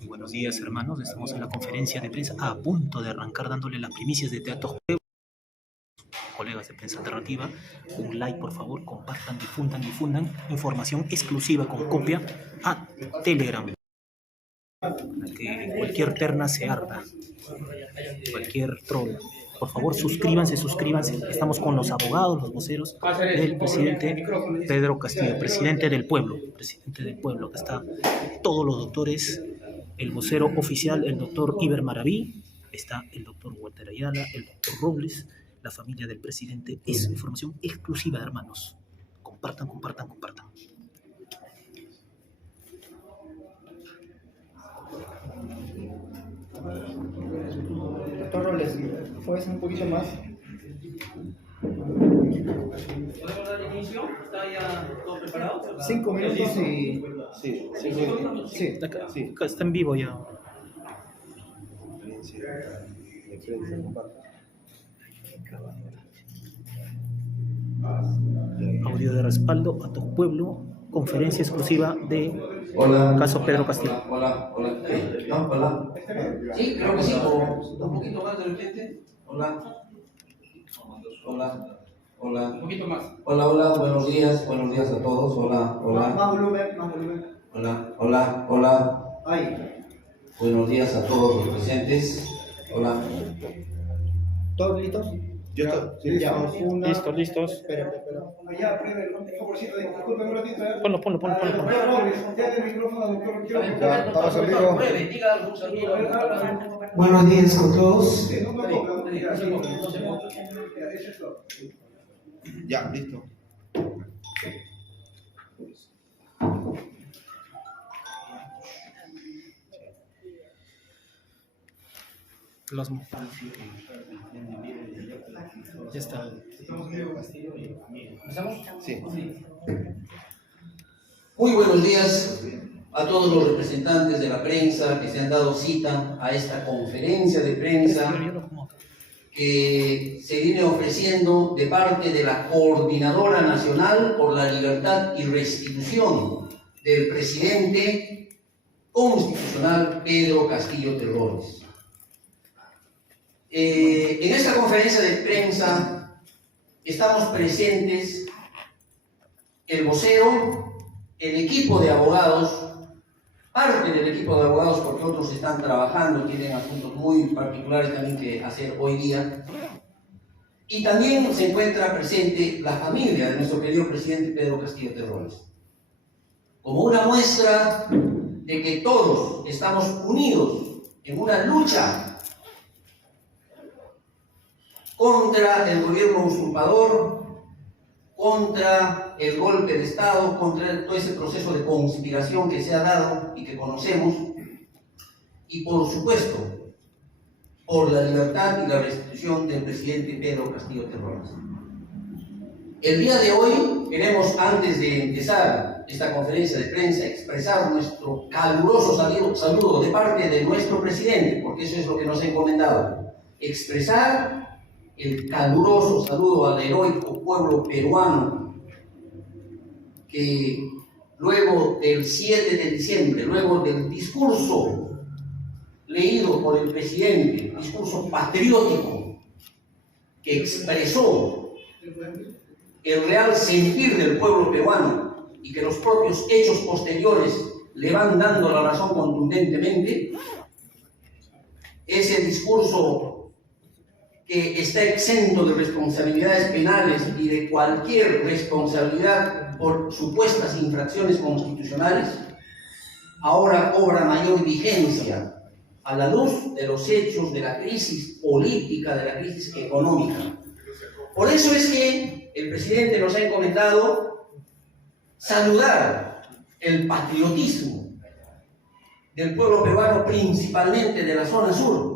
Muy buenos días, hermanos. Estamos en la conferencia de prensa a punto de arrancar dándole las primicias de Teatro Juego. Colegas de Prensa Alternativa, un like por favor, compartan, difundan información exclusiva con copia a Telegram. Que cualquier terna se arda, cualquier troll. Por favor, suscríbanse. Estamos con los abogados, los voceros del presidente Pedro Castillo, presidente del pueblo. Acá está todos los doctores, el vocero oficial, el doctor Iber Maraví, está el doctor Walter Ayala, el doctor Robles, la familia del presidente. Es información exclusiva, hermanos. Compartan. Doctor Robles, ¿puedes un poquito más? ¿Podemos dar inicio? ¿Está ya todo preparado? 5 minutos y... Sí, Sí. Acá está en vivo ya. Audio de respaldo a tu pueblo, conferencia exclusiva de caso Pedro Castillo. Hola. Sí, creo que sí, o un poquito más de repente. Hola. Un poquito más. Hola, buenos días a todos. Hola. Más volumen. Hola. Ahí. Buenos días a todos los presentes. Hola. ¿Todos listos? Yo estoy. Ya, una... Listos. Espera. Ya, prende el favorcito, disculpe un ratito. Ponlo. Doctor Robles, ya el micrófono, doctor. Ya, estamos en vivo. Breve, diga algún saludo. Buenos días con todos. No me copla, eso es todo. Ya, listo. Ya está. ¿Empezamos? Sí. Muy buenos días a todos los representantes de la prensa que se han dado cita a esta conferencia de prensa que se viene ofreciendo de parte de la Coordinadora Nacional por la Libertad y Restitución del presidente constitucional Pedro Castillo Terrones. En esta conferencia de prensa estamos presentes el vocero, el equipo de abogados, parte del equipo de abogados porque otros están trabajando, tienen asuntos muy particulares también que hacer hoy día, y también se encuentra presente la familia de nuestro querido presidente Pedro Castillo Terrones, como una muestra de que todos estamos unidos en una lucha contra el gobierno usurpador, contra el golpe de Estado, contra todo ese proceso de conspiración que se ha dado y que conocemos, y por supuesto, por la libertad y la restitución del presidente Pedro Castillo Terrones. El día de hoy queremos, antes de empezar esta conferencia de prensa, expresar nuestro caluroso saludo de parte de nuestro presidente, porque eso es lo que nos ha encomendado, expresar el caluroso saludo al heroico pueblo peruano que luego del 7 de diciembre, luego del discurso leído por el presidente, discurso patriótico que expresó el real sentir del pueblo peruano y que los propios hechos posteriores le van dando la razón contundentemente, ese discurso que está exento de responsabilidades penales y de cualquier responsabilidad por supuestas infracciones constitucionales, ahora cobra mayor vigencia a la luz de los hechos de la crisis política, de la crisis económica. Por eso es que el presidente nos ha encomendado saludar el patriotismo del pueblo peruano, principalmente de la zona sur,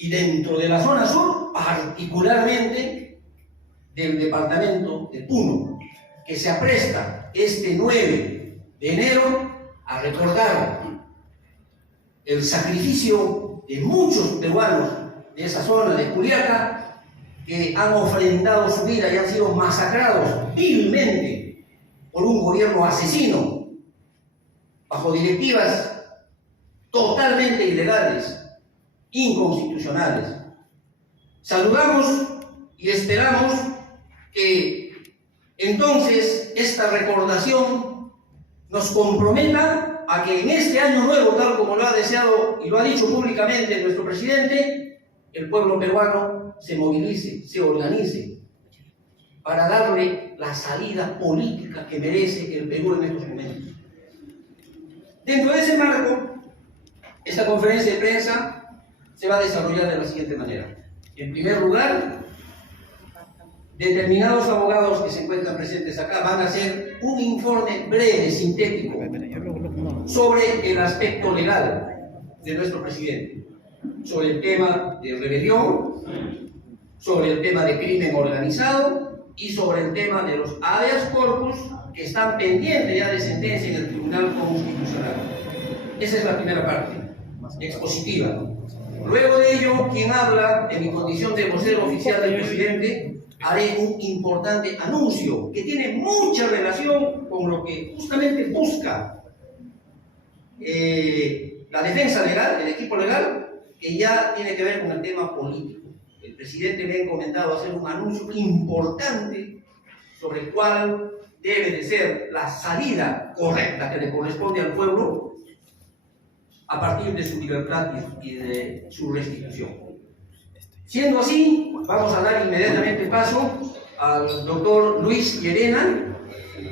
y dentro de la zona sur, particularmente del departamento de Puno, que se apresta este 9 de enero a recordar el sacrificio de muchos peruanos de esa zona de Juliaca que han ofrendado su vida y han sido masacrados vilmente por un gobierno asesino, bajo directivas totalmente ilegales, inconstitucionales. Saludamos y esperamos que entonces esta recordación nos comprometa a que en este año nuevo, tal como lo ha deseado y lo ha dicho públicamente nuestro presidente, el pueblo peruano se movilice, se organice para darle la salida política que merece el Perú en estos momentos. Dentro de ese marco, esta conferencia de prensa se va a desarrollar de la siguiente manera. En primer lugar, determinados abogados que se encuentran presentes acá van a hacer un informe breve, sintético, sobre el aspecto legal de nuestro presidente, sobre el tema de rebelión, sobre el tema de crimen organizado y sobre el tema de los habeas corpus que están pendientes ya de sentencia en el Tribunal Constitucional. Esa es la primera parte, expositiva. Luego de ello, quien habla en mi condición de vocero oficial del presidente, haré un importante anuncio que tiene mucha relación con lo que justamente busca la defensa legal, el equipo legal, que ya tiene que ver con el tema político. El presidente me ha encomendado hacer un anuncio importante sobre cuál debe de ser la salida correcta que le corresponde al pueblo a partir de su libertad y de su restitución. Siendo así, vamos a dar inmediatamente paso al doctor Luis Llerena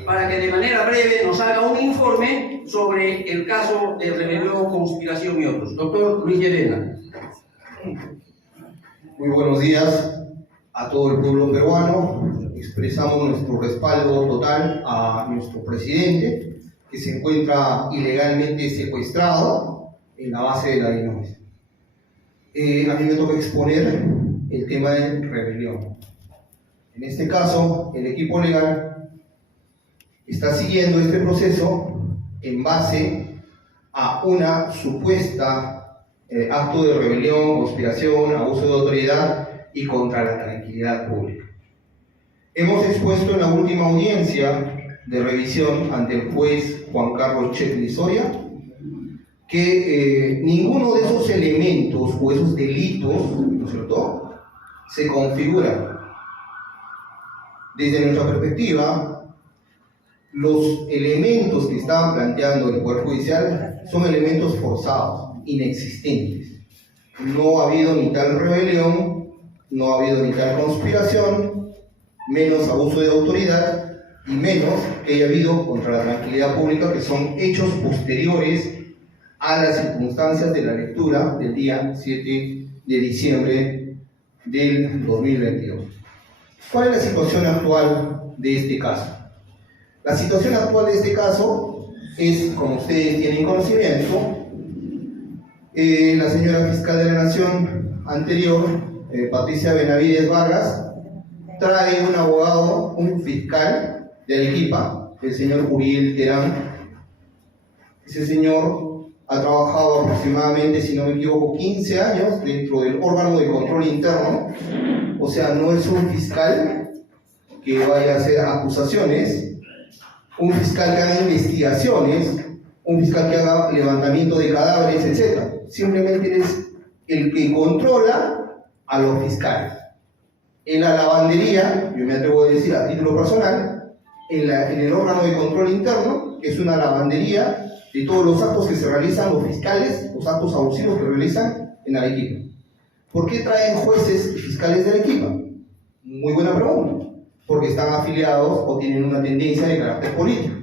para que de manera breve nos haga un informe sobre el caso de rebelión, conspiración y otros. Doctor Luis Llerena. Muy buenos días a todo el pueblo peruano. Expresamos nuestro respaldo total a nuestro presidente, que se encuentra ilegalmente secuestrado en la base de la denuncia. A mí me toca exponer el tema de rebelión. En este caso, el equipo legal está siguiendo este proceso en base a una supuesta acto de rebelión, conspiración, abuso de autoridad y contra la tranquilidad pública. Hemos expuesto en la última audiencia de revisión ante el juez Juan Carlos Chetli Soria que ninguno de esos elementos o esos delitos, ¿no es cierto?, se configuran. Desde nuestra perspectiva, los elementos que estaban planteando el Poder Judicial son elementos forzados, inexistentes. No ha habido ni tal rebelión, no ha habido ni tal conspiración, menos abuso de autoridad y menos que haya habido contra la tranquilidad pública, que son hechos posteriores a las circunstancias de la lectura del día 7 de diciembre del 2022. ¿Cuál es la situación actual de este caso? La situación actual de este caso es, como ustedes tienen conocimiento, la señora fiscal de la Nación anterior, Patricia Benavides Vargas, trae un abogado, un fiscal de Arequipa, el señor Uriel Terán. Ese señor ha trabajado aproximadamente, si no me equivoco, 15 años dentro del órgano de control interno. O sea, no es un fiscal que vaya a hacer acusaciones, un fiscal que haga investigaciones, un fiscal que haga levantamiento de cadáveres, etc. Simplemente es el que controla a los fiscales. En la lavandería, yo me atrevo a decir a título personal, en el órgano de control interno, que es una lavandería de todos los actos que se realizan los fiscales, los actos abusivos que realizan en Arequipa. ¿Por qué traen jueces y fiscales de Arequipa? Muy buena pregunta. Porque están afiliados o tienen una tendencia de carácter político.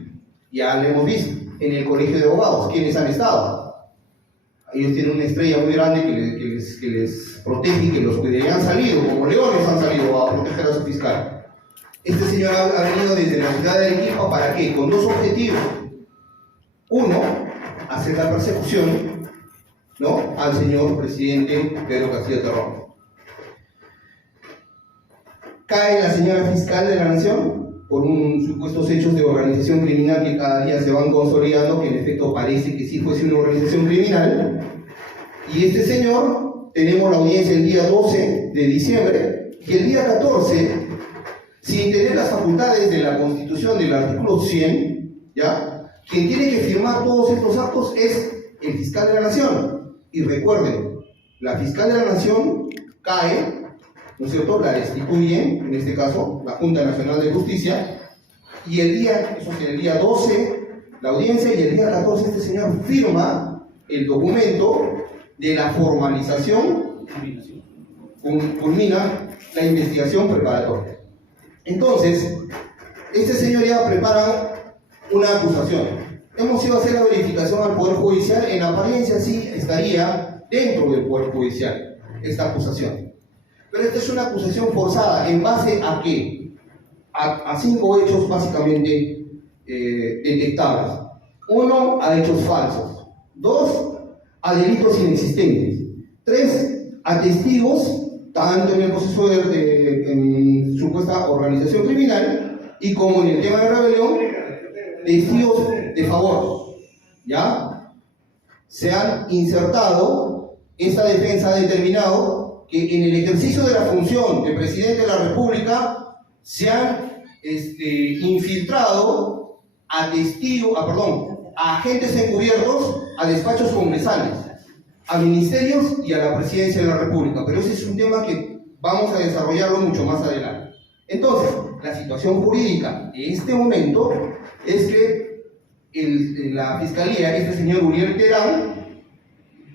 Ya lo hemos visto en el colegio de abogados. ¿Quiénes han estado? Ellos tienen una estrella muy grande que les protege y que los que han salido, como leones han salido a proteger a su fiscal. Este señor ha venido desde la ciudad de Arequipa, ¿para qué? Con dos objetivos. Uno, hacer la persecución, ¿no?, al señor presidente Pedro Castillo Terrón. Cae la señora fiscal de la Nación por supuestos hechos de organización criminal que cada día se van consolidando, que en efecto parece que sí fuese una organización criminal. Y este señor, tenemos la audiencia el día 12 de diciembre, que el día 14, sin tener las facultades de la Constitución del artículo 100, ¿ya? Quien tiene que firmar todos estos actos es el fiscal de la Nación. Y recuerden, la fiscal de la Nación cae, ¿no es cierto?, la destituyen, en este caso, la Junta Nacional de Justicia, y el día 12, la audiencia, y el día 14 este señor firma el documento de la formalización, culmina la investigación preparatoria. Entonces, este señor ya prepara una acusación. Hemos ido a hacer la verificación al Poder Judicial, en apariencia sí estaría dentro del Poder Judicial esta acusación. Pero esta es una acusación forzada, ¿en base a qué? A 5 hechos básicamente detectables. 1, a hechos falsos. 2, a delitos inexistentes. 3, a testigos, tanto en el proceso en supuesta organización criminal y como en el tema de rebelión, testigos de favor. ¿Ya? Se han insertado, esta defensa ha determinado que en el ejercicio de la función de presidente de la República se han infiltrado a testigos, a agentes encubiertos, a despachos congresales, a ministerios y a la presidencia de la República. Pero ese es un tema que vamos a desarrollarlo mucho más adelante. Entonces, la situación jurídica en este momento es que la Fiscalía, este señor Uriel Terán,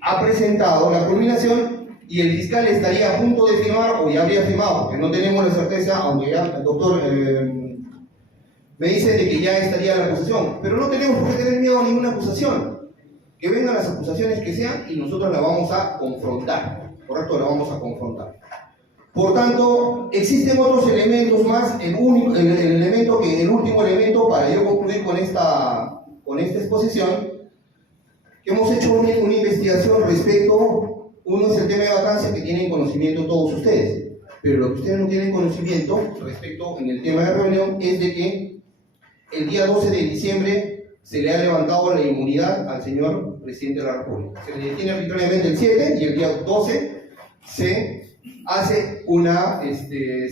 ha presentado la culminación y el fiscal estaría a punto de firmar, o ya habría firmado, porque no tenemos la certeza, aunque ya el doctor me dice de que ya estaría la acusación, pero no tenemos por qué tener miedo a ninguna acusación. Que vengan las acusaciones que sean y nosotros la vamos a confrontar, ¿correcto? La vamos a confrontar. Por tanto, existen otros elementos más. El último elemento para yo concluir con esta exposición, que hemos hecho una investigación respecto, uno es el tema de vacancia, que tienen conocimiento todos ustedes, pero lo que ustedes no tienen conocimiento respecto en el tema de rebelión es de que el día 12 de diciembre se le ha levantado la inmunidad al señor presidente de la República. Se le detiene arbitrariamente el 7 y el día 12 se hace una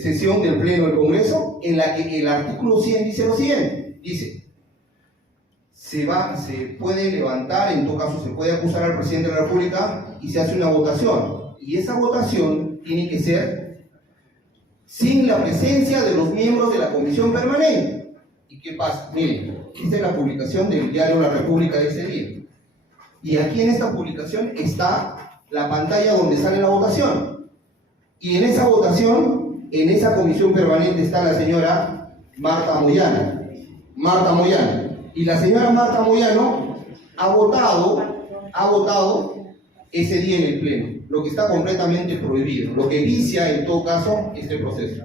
sesión del Pleno del Congreso en la que el artículo 100 dice lo siguiente, dice: se puede levantar, en todo caso se puede acusar al presidente de la República y se hace una votación, y esa votación tiene que ser sin la presencia de los miembros de la comisión permanente. ¿Y qué pasa? Miren, esta es la publicación del diario La República de ese día, y aquí en esta publicación está la pantalla donde sale la votación, y en esa votación, en esa comisión permanente está la señora Marta Moyano, y la señora Marta Moyano ha votado ese día en el Pleno, lo que está completamente prohibido, lo que vicia en todo caso este proceso.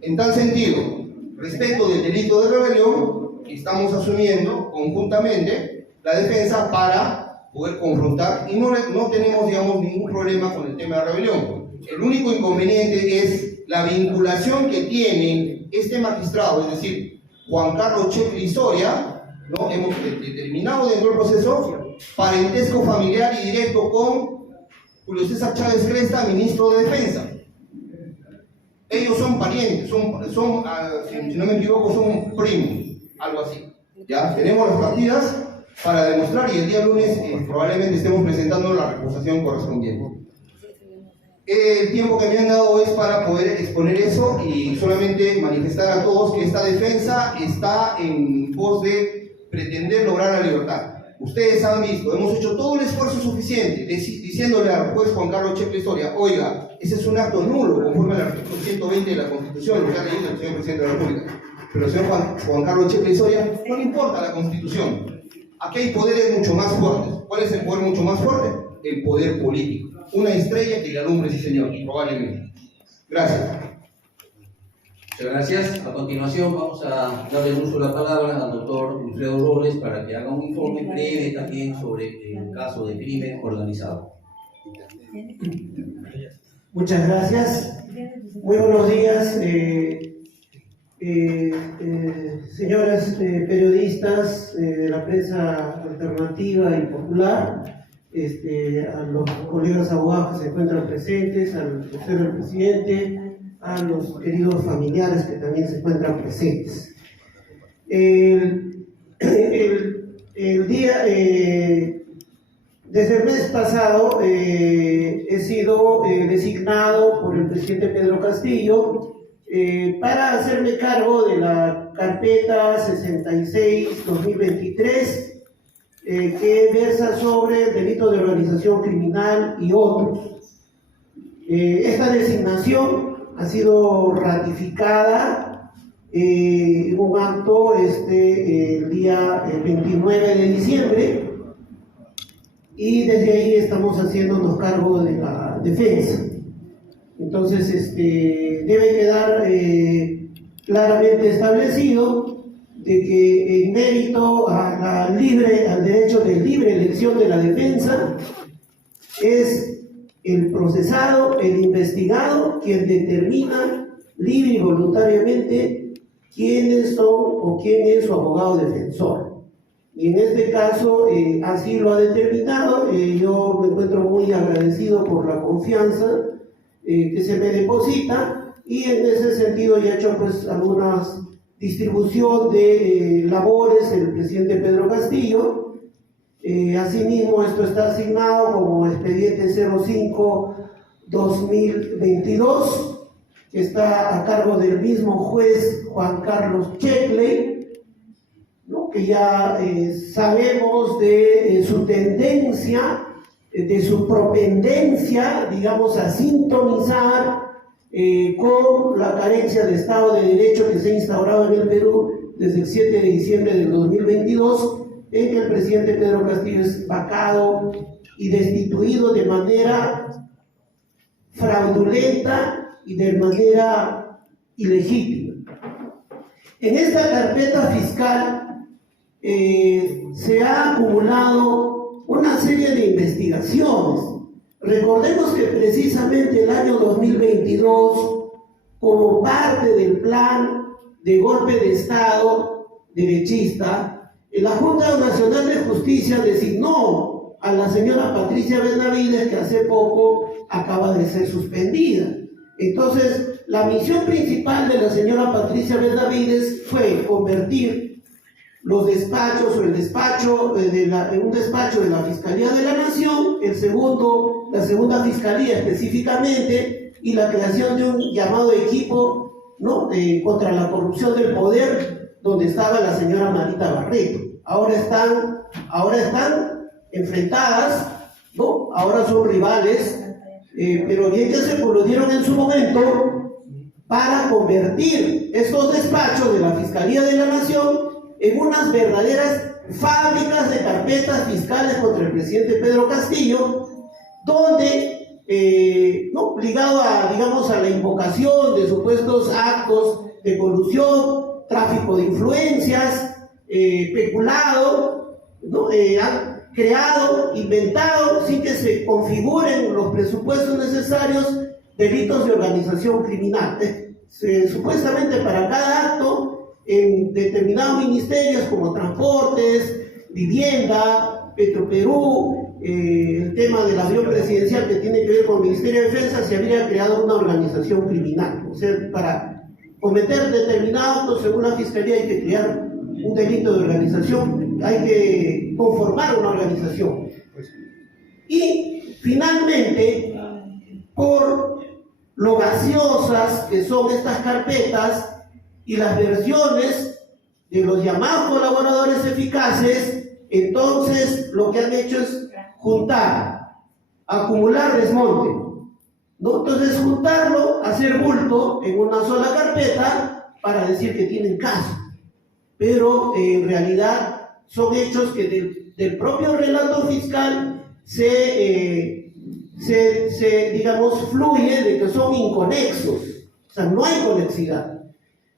En tal sentido, respecto del delito de rebelión, estamos asumiendo conjuntamente la defensa para poder confrontar, y no tenemos, digamos, ningún problema con el tema de rebelión. El único inconveniente es la vinculación que tiene este magistrado, es decir, Juan Carlos Checli Soria, ¿no? Hemos determinado dentro del proceso parentesco familiar y directo con Julio César Chávez Cresta, ministro de Defensa. Ellos son parientes, si no me equivoco, son primos, algo así. Ya tenemos las partidas para demostrar, y el día lunes probablemente estemos presentando la recusación correspondiente. El tiempo que me han dado es para poder exponer eso y solamente manifestar a todos que esta defensa está en pos de pretender lograr la libertad. Ustedes han visto, hemos hecho todo el esfuerzo suficiente diciéndole al juez Juan Carlos Checli Soria: oiga, ese es un acto nulo conforme al artículo 120 de la Constitución, lo que ha leído el señor presidente de la República. Pero el señor Juan Carlos Checli Soria no le importa la Constitución. Aquí hay poderes mucho más fuertes. ¿Cuál es el poder mucho más fuerte? El poder político. Una estrella que le alumbre, sí señor, probablemente. Gracias. Muchas gracias. A continuación vamos a darle el uso de la palabra al doctor Wilfredo Robles para que haga un informe breve también sobre el caso de crimen organizado. Muchas gracias. Muy buenos días, señoras periodistas de la prensa alternativa y popular, a los colegas abogados que se encuentran presentes, al tercero del presidente, a los queridos familiares que también se encuentran presentes. Desde el mes pasado he sido designado por el presidente Pedro Castillo para hacerme cargo de la carpeta 66-2023 que versa sobre el delito de organización criminal y otros. Esta designación ha sido ratificada en un acto el día 29 de diciembre y desde ahí estamos haciéndonos cargo de la defensa. Entonces debe quedar claramente establecido de que en mérito al derecho de libre elección de la defensa es el procesado, el investigado, quien determina libre y voluntariamente quiénes son o quién es su abogado defensor. Y en este caso así lo ha determinado. Yo me encuentro muy agradecido por la confianza que se me deposita, y en ese sentido ya he hecho pues alguna distribución de labores el presidente Pedro Castillo. Asimismo, esto está asignado como expediente 05-2022, que está a cargo del mismo juez Juan Carlos Checkley, ¿no? Que ya sabemos de su tendencia, de su propendencia, digamos, a sintonizar con la carencia de Estado de Derecho que se ha instaurado en el Perú desde el 7 de diciembre del 2022, en que el presidente Pedro Castillo es vacado y destituido de manera fraudulenta y de manera ilegítima. En esta carpeta fiscal se ha acumulado una serie de investigaciones. Recordemos que precisamente el año 2022, como parte del plan de golpe de Estado derechista, la Junta Nacional de Justicia designó a la señora Patricia Benavides, que hace poco acaba de ser suspendida. Entonces, la misión principal de la señora Patricia Benavides fue convertir los despachos o el despacho en un despacho de la Fiscalía de la Nación, la segunda Fiscalía específicamente, y la creación de un llamado equipo, ¿no?, contra la corrupción del poder, donde estaba la señora Marita Barreto. Ahora están enfrentadas, ¿no? Ahora son rivales, pero bien que se coludieron en su momento para convertir estos despachos de la Fiscalía de la Nación en unas verdaderas fábricas de carpetas fiscales contra el presidente Pedro Castillo, donde, ¿no?, ligado a la invocación de supuestos actos de colusión, tráfico de influencias, peculado, ¿no?, han creado, inventado, sin que se configuren los presupuestos necesarios, delitos de organización criminal. Supuestamente para cada acto, en determinados ministerios como Transportes, Vivienda, Petroperú, el tema del avión presidencial que tiene que ver con el Ministerio de Defensa, se habría creado una organización criminal. O sea, para cometer determinados actos según la Fiscalía hay que crear un delito de organización, hay que conformar una organización. Y finalmente, por lo gaseosas que son estas carpetas y las versiones de los llamados colaboradores eficaces, entonces lo que han hecho es juntar, acumular desmonte, ¿no? Entonces juntarlo, hacer bulto en una sola carpeta para decir que tienen caso, pero en realidad son hechos que del propio relato fiscal digamos, fluye de que son inconexos, o sea, no hay conexidad.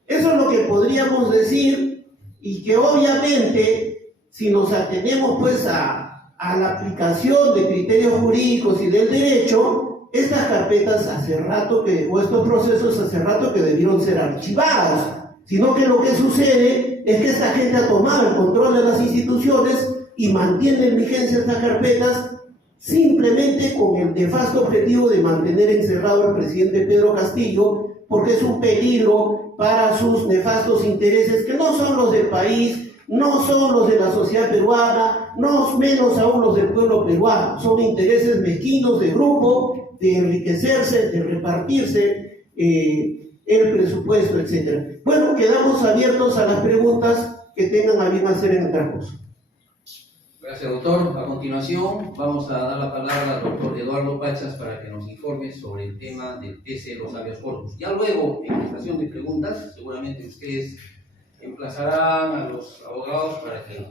Eso es lo que podríamos decir, y que obviamente, si nos atenemos pues a la aplicación de criterios jurídicos y del derecho, estas carpetas o estos procesos hace rato que debieron ser archivados, sino que lo que sucede es que esta gente ha tomado el control de las instituciones y mantiene en vigencia estas carpetas simplemente con el nefasto objetivo de mantener encerrado al presidente Pedro Castillo porque es un peligro para sus nefastos intereses, que no son los del país, no son los de la sociedad peruana, no menos aún los del pueblo peruano. Son intereses mezquinos de grupo, de enriquecerse, de repartirse el presupuesto, etc. Bueno, quedamos abiertos a las preguntas que tengan a bien hacer en el transcurso. Gracias, doctor. A continuación, vamos a dar la palabra al doctor Eduardo Pachas para que nos informe sobre el tema del TC de los habeas corpus. Ya luego, en la estación de preguntas, seguramente ustedes emplazarán a los abogados para que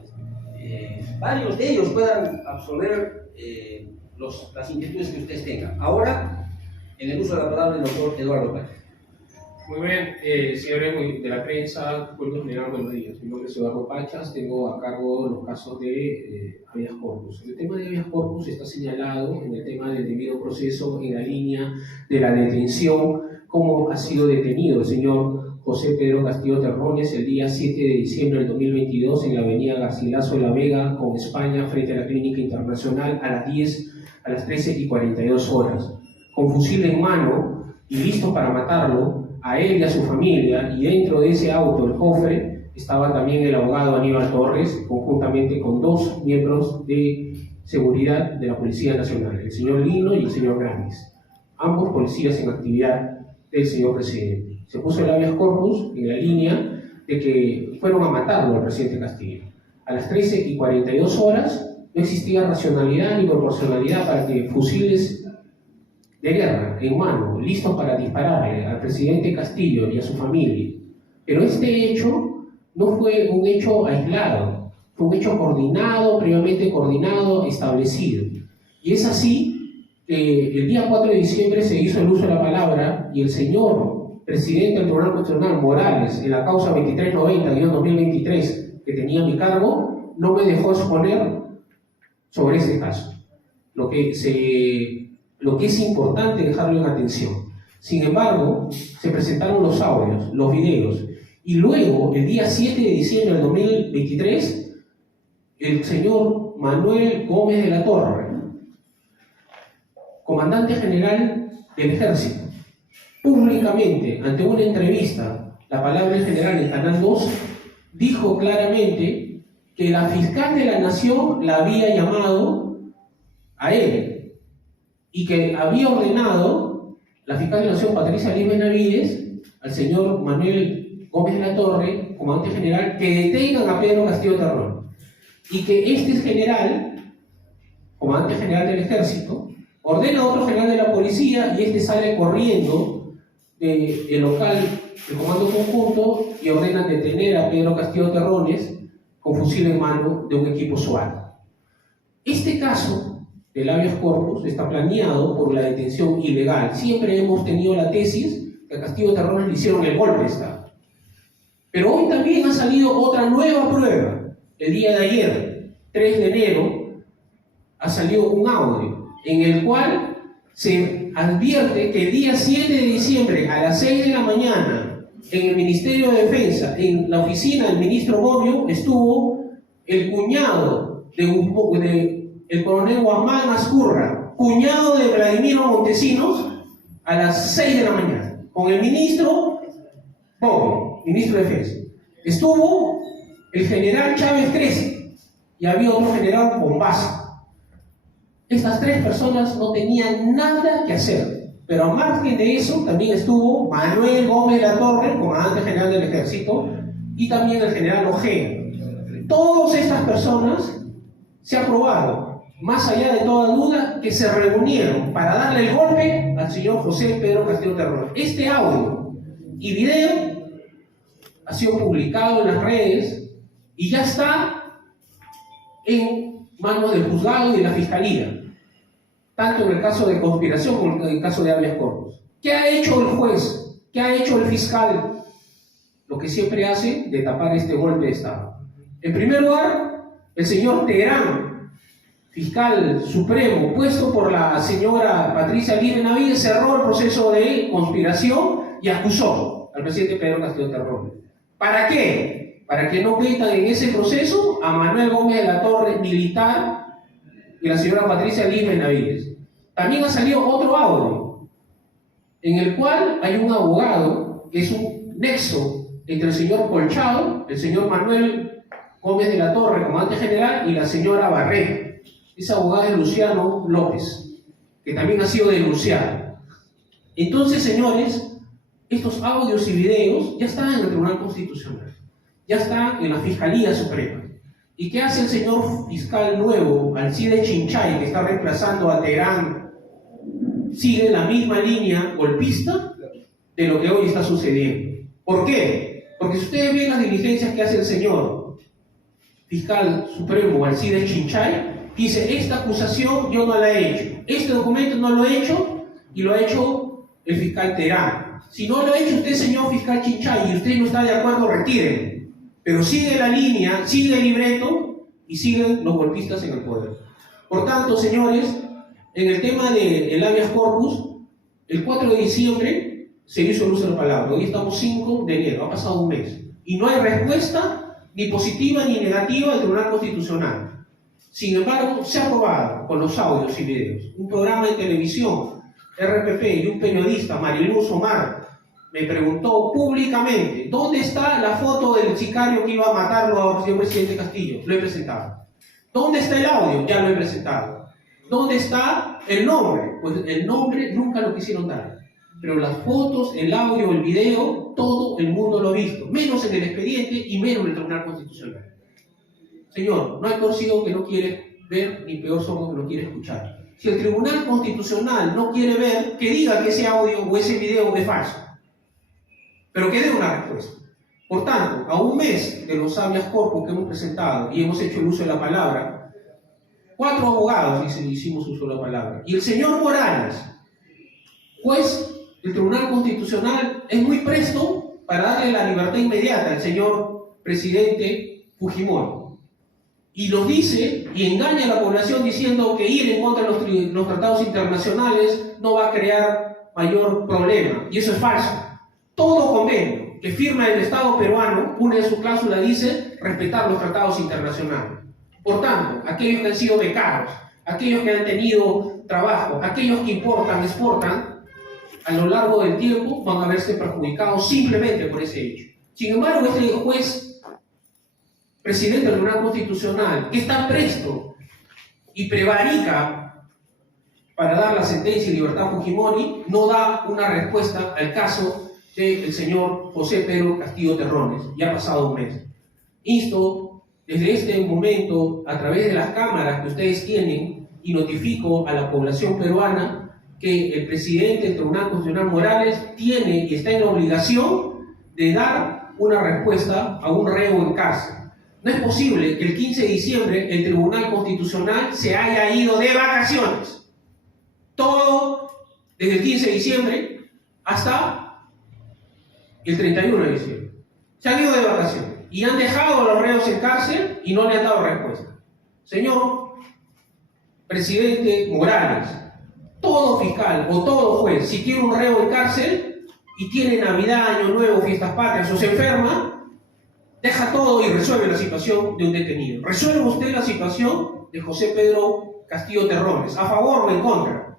varios de ellos puedan absolver las inquietudes que ustedes tengan. Ahora, en el uso de la palabra del doctor Eduardo Pachas. Muy bien, señores de la prensa, pueblo general, buenos días. Mi nombre es Eduardo Pachas, tengo a cargo los casos de habeas corpus. El tema de habeas corpus está señalado en el tema del debido proceso en la línea de la detención, cómo ha sido detenido el señor José Pedro Castillo Terrones el día 7 de diciembre del 2022 en la avenida Garcilaso de la Vega con España frente a la Clínica Internacional a las 13:42, con fusil en mano y listo para matarlo a él y a su familia, y dentro de ese auto, el cofre, estaba también el abogado Aníbal Torres, conjuntamente con 2 miembros de seguridad de la Policía Nacional, el señor Lino y el señor Grandes, ambos policías en actividad del señor presidente. Se puso el habeas corpus en la línea de que fueron a matarlo al presidente Castillo. A las 13:42 no existía racionalidad ni proporcionalidad para que fusiles de guerra en mano, listos para dispararle al presidente Castillo y a su familia. Pero este hecho no fue un hecho aislado, fue un hecho coordinado, previamente coordinado, establecido. Y es así que el día 4 de diciembre se hizo el uso de la palabra y el señor presidente del Tribunal Constitucional, Morales, en la causa 2390-2023 que tenía a mi cargo, no me dejó exponer sobre ese caso. Lo que es importante dejarlo en atención. Sin embargo, se presentaron los audios, los videos, y luego, el día 7 de diciembre del 2023, el señor Manuel Gómez de la Torre, comandante general del Ejército, públicamente, ante una entrevista, La Palabra del General en Canal 2, dijo claramente que la fiscal de la Nación la había llamado a él, y que había ordenado la fiscal de la Nación, Patricia Liz Benavides, al señor Manuel Gómez de la Torre, comandante general, que detengan a Pedro Castillo Terrones. Y que este general, comandante general del Ejército, ordena a otro general de la policía y este sale corriendo del local del comando conjunto y ordena detener a Pedro Castillo Terrones con fusil en mano de un equipo SWAT. Este caso del habeas corpus está planeado por la detención ilegal. Siempre hemos tenido la tesis que a Castillo Terrones le hicieron el golpe de Estado. Pero hoy también ha salido otra nueva prueba. El día de ayer, 3 de enero, ha salido un audio en el cual se advierte que el día 7 de diciembre a las 6 de la mañana en el Ministerio de Defensa, en la oficina del ministro Bobbio, estuvo el cuñado el coronel Guamán Azcurra, cuñado de Vladimiro Montesinos, a las 6 de la mañana, con el ministro Bobbio, ministro de Defensa. Estuvo el general Chávez Cresci y había otro general Bombaza. Estas 3 personas no tenían nada que hacer, pero a margen de eso también estuvo Manuel Gómez de la Torre, comandante general del Ejército, y también el general Ojeda. Todas estas personas se ha probado, más allá de toda duda, que se reunieron para darle el golpe al señor José Pedro Castillo Terrones. Este audio y video ha sido publicado en las redes y ya está en manos del juzgado y de la fiscalía, tanto en el caso de conspiración como en el caso de habeas corpus. ¿Qué ha hecho el juez? ¿Qué ha hecho el fiscal? Lo que siempre hace de tapar este golpe de Estado. En primer lugar, el señor Terán, fiscal supremo, puesto por la señora Patricia Liz Benavides, cerró el proceso de conspiración y acusó al presidente Pedro Castillo Terrones. ¿Para qué? Para que no metan en ese proceso a Manuel Gómez de la Torre, militar, y la señora Patricia Liz Benavides. También ha salido otro audio en el cual hay un abogado que es un nexo entre el señor Colchado, el señor Manuel Gómez de la Torre, comandante general, y la señora Barreto. Ese abogado es Luciano López, que también ha sido denunciado. Entonces, señores, estos audios y videos ya están en el Tribunal Constitucional, ya están en la Fiscalía Suprema. ¿Y qué hace el señor fiscal nuevo, Alcide Chinchay, que está reemplazando a Terán? Sigue la misma línea golpista de lo que hoy está sucediendo. ¿Por qué? Porque si ustedes ven las diligencias que hace el señor fiscal supremo, Alcide Chinchay, dice, esta acusación yo no la he hecho, este documento no lo he hecho, y lo ha hecho el fiscal Terán. Si no lo ha hecho usted, señor fiscal Chinchay, y usted no está de acuerdo, retírenlo. Pero sigue la línea, sigue el libreto y siguen los golpistas en el poder. Por tanto, señores, en el tema del habeas corpus, el 4 de diciembre se hizo el uso de la palabra. Hoy estamos 5 de enero, ha pasado un mes. Y no hay respuesta ni positiva ni negativa del Tribunal Constitucional. Sin embargo, se ha aprobado con los audios y videos. Un programa de televisión, RPP, y un periodista, Mariluz Omar, me preguntó públicamente, ¿dónde está la foto del sicario que iba a matarlo al señor presidente Castillo? Lo he presentado. ¿Dónde está el audio? Ya lo he presentado. ¿Dónde está el nombre? Pues el nombre nunca lo quisieron dar. Pero las fotos, el audio, el video, todo el mundo lo ha visto. Menos en el expediente y menos en el Tribunal Constitucional. Señor, no hay peor ciego que no quiere ver, ni peor sordo que no quiere escuchar. Si el Tribunal Constitucional no quiere ver, que diga que ese audio o ese video es falso. Pero que dé una respuesta. Por tanto, a un mes de los habeas corpus que hemos presentado y hemos hecho el uso de la palabra, 4 abogados hicimos uso de la palabra, y el señor Morales, juez del Tribunal Constitucional, es muy presto para darle la libertad inmediata al señor presidente Fujimori. Y nos dice y engaña a la población diciendo que ir en contra de los tratados internacionales no va a crear mayor problema. Y eso es falso. Todo convenio que firma el Estado peruano, una de sus cláusulas dice respetar los tratados internacionales. Por tanto, aquellos que han sido becados, aquellos que han tenido trabajo, aquellos que importan, exportan, a lo largo del tiempo van a verse perjudicados simplemente por ese hecho. Sin embargo, este juez presidente del Tribunal Constitucional, que está presto y prevarica para dar la sentencia y libertad a Fujimori, no da una respuesta al caso del señor José Pedro Castillo Terrones. Ya ha pasado un mes. Insto desde este momento, a través de las cámaras que ustedes tienen, y notifico a la población peruana que el presidente del Tribunal Constitucional, Morales, tiene y está en la obligación de dar una respuesta a un reo en cárcel. No es posible que el 15 de diciembre el Tribunal Constitucional se haya ido de vacaciones. Todo desde el 15 de diciembre hasta el 31 de diciembre. Se han ido de vacaciones y han dejado a los reos en cárcel y no le han dado respuesta. Señor presidente Morales, todo fiscal o todo juez, si tiene un reo en cárcel y tiene Navidad, Año Nuevo, Fiestas Patrias o se enferma, deja todo y resuelve la situación de un detenido. Resuelve usted la situación de José Pedro Castillo Terrones, a favor o en contra,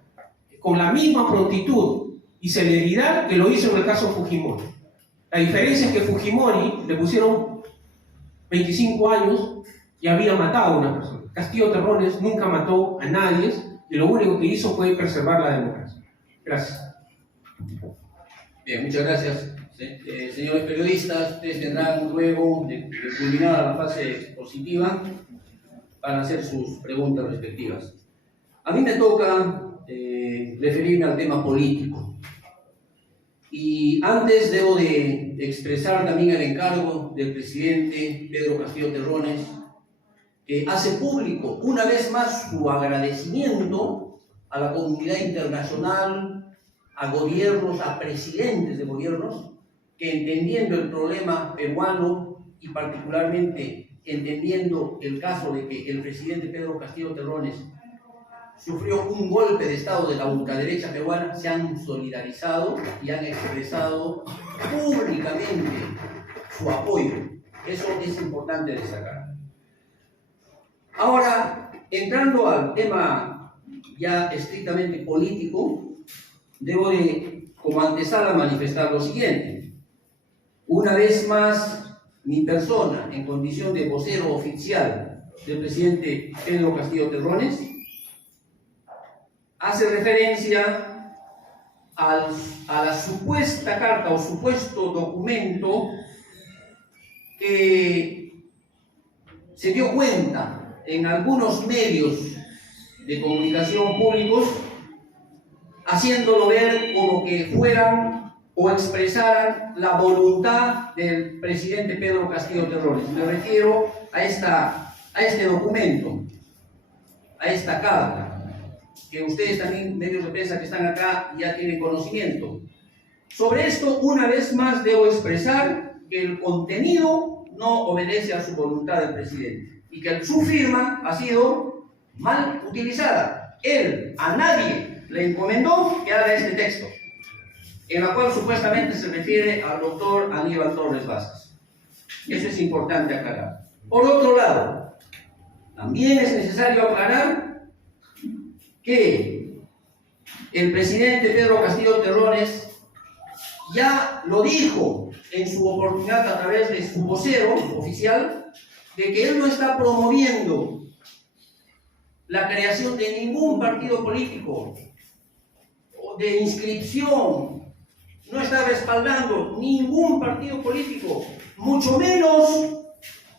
con la misma prontitud y celeridad que lo hizo en el caso Fujimori. La diferencia es que Fujimori le pusieron 25 años y había matado a una persona. Castillo Terrones nunca mató a nadie y lo único que hizo fue preservar la democracia. Gracias. Bien, muchas gracias. Señores periodistas, ustedes tendrán luego de culminar la fase expositiva para hacer sus preguntas respectivas. A mí me toca referirme al tema político. Y antes debo de expresar también el encargo del presidente Pedro Castillo Terrones, que hace público una vez más su agradecimiento a la comunidad internacional, a gobiernos, a presidentes de gobiernos, que entendiendo el problema peruano y particularmente entendiendo el caso de que el presidente Pedro Castillo Terrones sufrió un golpe de Estado de la ultraderecha peruana, se han solidarizado y han expresado públicamente su apoyo. Eso es importante destacar. Ahora, entrando al tema ya estrictamente político, debo de como antesala manifestar lo siguiente. Una vez más, mi persona, en condición de vocero oficial del presidente Pedro Castillo Terrones, hace referencia a la supuesta carta o supuesto documento que se dio cuenta en algunos medios de comunicación públicos, haciéndolo ver como que fueran o expresaran la voluntad del presidente Pedro Castillo Terrones. Me refiero a este documento, a esta carta, que ustedes también, medios de prensa que están acá, ya tienen conocimiento. Sobre esto, una vez más, debo expresar que el contenido no obedece a su voluntad del presidente y que su firma ha sido mal utilizada. Él a nadie le encomendó que haga este texto, en la cual supuestamente se refiere al doctor Aníbal Torres Vázquez. Eso es importante aclarar. Por otro lado, también es necesario aclarar que el presidente Pedro Castillo Terrones ya lo dijo en su oportunidad a través de su vocero oficial, de que él no está promoviendo la creación de ningún partido político o de inscripción, no está respaldando ningún partido político, mucho menos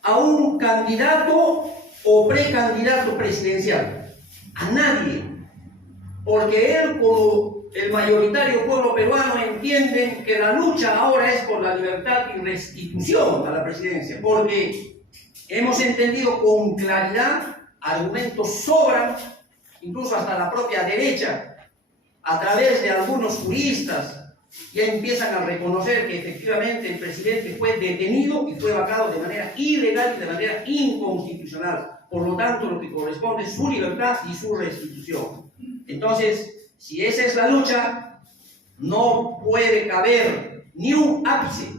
a un candidato o precandidato presidencial, a nadie, porque él, como el mayoritario pueblo peruano, entienden que la lucha ahora es por la libertad y restitución a la presidencia, porque hemos entendido con claridad, argumentos sobran, incluso hasta la propia derecha, a través de algunos juristas, ya empiezan a reconocer que efectivamente el presidente fue detenido y fue vacado de manera ilegal y de manera inconstitucional. Por lo tanto, lo que corresponde es su libertad y su restitución. Entonces, si esa es la lucha, no puede caber ni un ápice,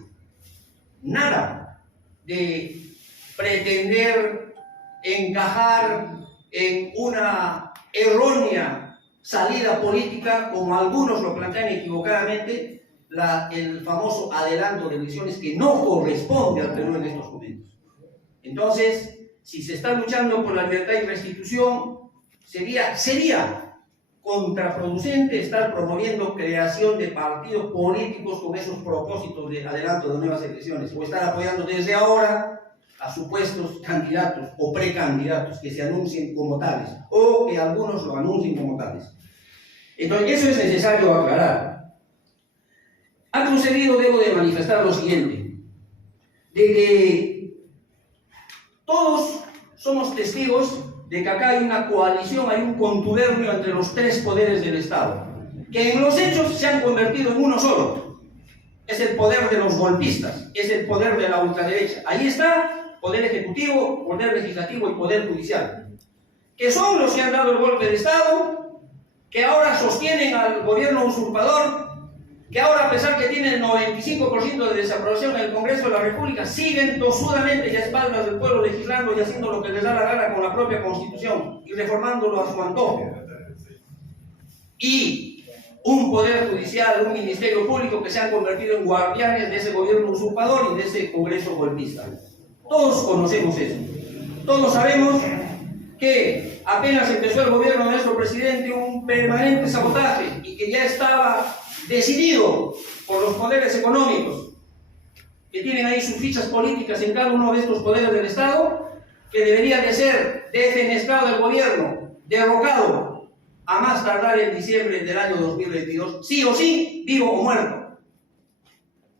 nada de pretender encajar en una errónea salida política, como algunos lo plantean equivocadamente, el famoso adelanto de elecciones que no corresponde al Perú en estos momentos. Entonces, si se está luchando por la libertad y restitución, sería contraproducente estar promoviendo creación de partidos políticos con esos propósitos de adelanto de nuevas elecciones, o estar apoyando desde ahora a supuestos candidatos o precandidatos que se anuncien como tales, o que algunos lo anuncien como tales. Entonces, eso es necesario aclarar. Ha procedido, debo de manifestar lo siguiente, de que todos somos testigos de que acá hay una coalición, hay un contubernio entre los tres poderes del Estado, que en los hechos se han convertido en uno solo. Es el poder de los golpistas, es el poder de la ultraderecha. Ahí está poder ejecutivo, poder legislativo y poder judicial, que son los que han dado el golpe de Estado, que ahora sostienen al gobierno usurpador, que ahora, a pesar que tienen el 95% de desaprobación en el Congreso de la República, siguen tosudamente y a espaldas del pueblo legislando y haciendo lo que les da la gana con la propia Constitución y reformándolo a su antojo. Y un poder judicial, un ministerio público que se han convertido en guardianes de ese gobierno usurpador y de ese Congreso golpista. Todos conocemos eso. Todos sabemos que apenas empezó el gobierno de nuestro presidente un permanente sabotaje y que ya estaba decidido por los poderes económicos que tienen ahí sus fichas políticas en cada uno de estos poderes del Estado, que debería de ser defenestrado el gobierno, derrocado a más tardar en diciembre del año 2022, sí o sí, vivo o muerto.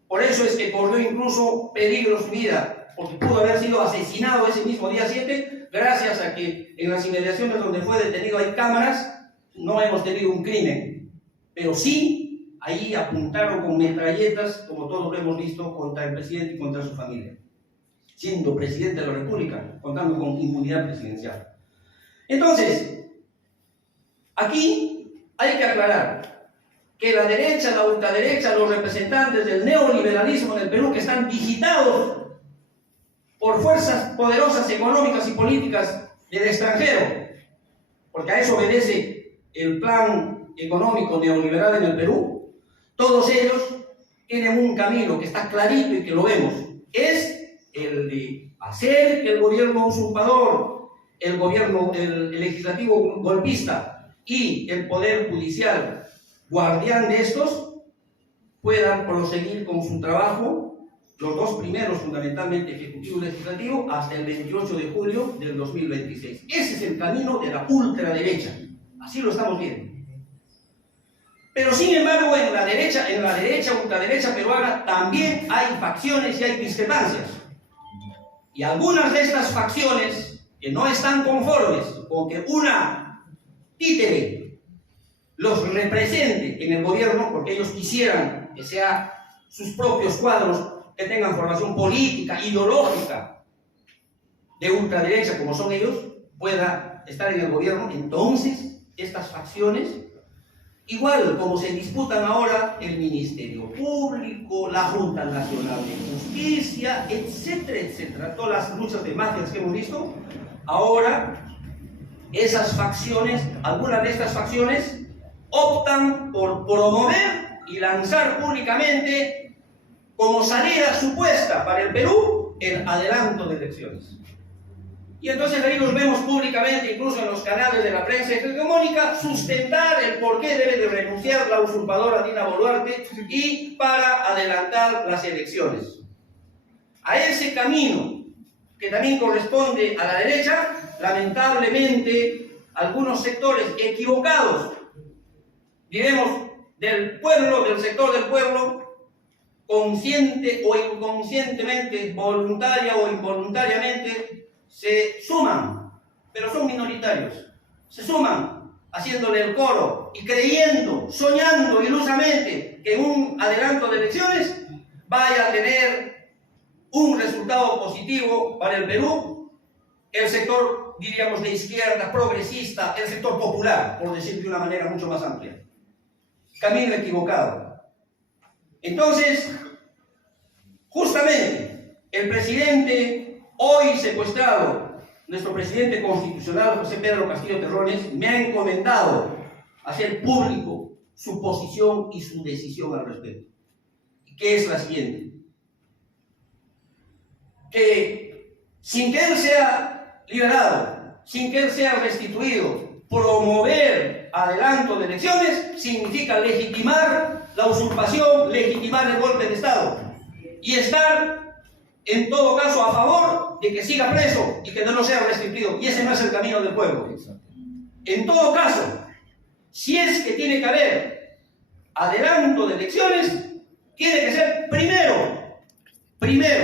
Por eso es que corrió incluso peligro su vida, porque pudo haber sido asesinado ese mismo día 7, gracias a que en las inmediaciones donde fue detenido hay cámaras. No hemos tenido un crimen, pero sí ahí apuntaron con metralletas, como todos lo hemos visto, contra el presidente y contra su familia, siendo presidente de la República, contando con inmunidad presidencial. Entonces, aquí hay que aclarar que la derecha, la ultraderecha, los representantes del neoliberalismo en el Perú, que están digitados por fuerzas poderosas económicas y políticas del extranjero, porque a eso obedece el plan económico neoliberal en el Perú, Todos ellos tienen un camino que está clarito y que lo vemos. Es el de hacer que el gobierno usurpador, el legislativo golpista y el poder judicial guardián de estos puedan proseguir con su trabajo, los dos primeros fundamentalmente, ejecutivo y legislativo, hasta el 28 de julio del 2026. Ese es el camino de la ultraderecha. Así lo estamos viendo. Pero sin embargo, en la derecha, ultraderecha peruana, también hay facciones y hay discrepancias. Y algunas de estas facciones que no están conformes con que una títere los represente en el gobierno, porque ellos quisieran que sean sus propios cuadros, que tengan formación política, ideológica, de ultraderecha como son ellos, pueda estar en el gobierno. Entonces, estas facciones, igual como se disputan ahora el Ministerio Público, la Junta Nacional de Justicia, etcétera, etcétera, todas las luchas de mafias que hemos visto, ahora esas facciones, algunas de estas facciones, optan por promover y lanzar públicamente como salida supuesta para el Perú el adelanto de elecciones. Y entonces ahí los vemos públicamente, incluso en los canales de la prensa hegemónica, sustentar el por qué debe de renunciar la usurpadora Dina Boluarte y para adelantar las elecciones. A ese camino, que también corresponde a la derecha, lamentablemente algunos sectores equivocados, diremos, del pueblo, del sector del pueblo, consciente o inconscientemente, voluntaria o involuntariamente, se suman, pero son minoritarios, se suman haciéndole el coro y creyendo, soñando ilusamente que un adelanto de elecciones vaya a tener un resultado positivo para el Perú, el sector, diríamos, de izquierda, progresista, el sector popular, por decir de una manera mucho más amplia. Camino equivocado. Entonces, justamente, el presidente hoy secuestrado, nuestro presidente constitucional, José Pedro Castillo Terrones, me ha encomendado hacer público su posición y su decisión al respecto, que es la siguiente: que sin que él sea liberado, sin que él sea restituido, promover adelanto de elecciones significa legitimar la usurpación, legitimar el golpe de Estado y estar en todo caso a favor de que siga preso y que no sea restituido, y ese no es el camino del pueblo. En todo caso, si es que tiene que haber adelanto de elecciones, tiene que ser primero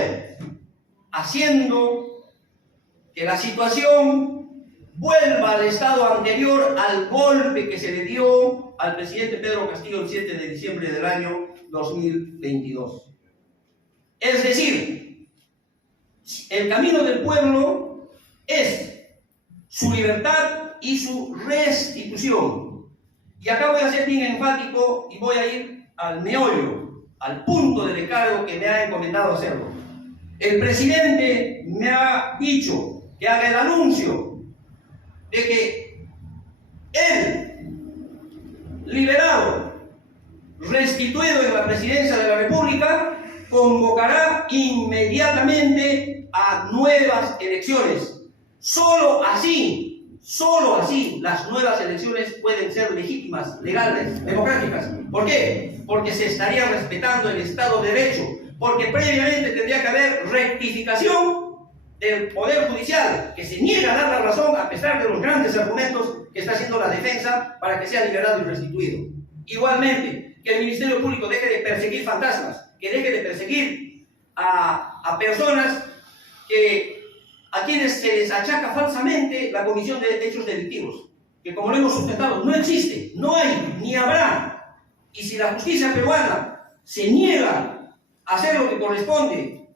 haciendo que la situación vuelva al estado anterior al golpe que se le dio al presidente Pedro Castillo el 7 de diciembre del año 2022. Es decir, el camino del pueblo es su libertad y su restitución. Y acá voy a ser bien enfático y voy a ir al meollo, al punto del encargo que me ha encomendado hacerlo. El presidente me ha dicho que haga el anuncio de que él, liberado, restituido en la presidencia de la República, convocará inmediatamente a nuevas elecciones. Solo así las nuevas elecciones pueden ser legítimas, legales, democráticas. ¿Por qué? Porque se estaría respetando el Estado de Derecho, porque previamente tendría que haber rectificación del Poder Judicial, que se niega a dar la razón a pesar de los grandes argumentos que está haciendo la defensa para que sea liberado y restituido. Igualmente, que el Ministerio Público deje de perseguir fantasmas, que deje de perseguir a personas a quienes se les achaca falsamente la comisión de hechos delictivos, que como lo hemos sustentado, no existe, no hay, ni habrá. Y si la justicia peruana se niega a hacer lo que corresponde,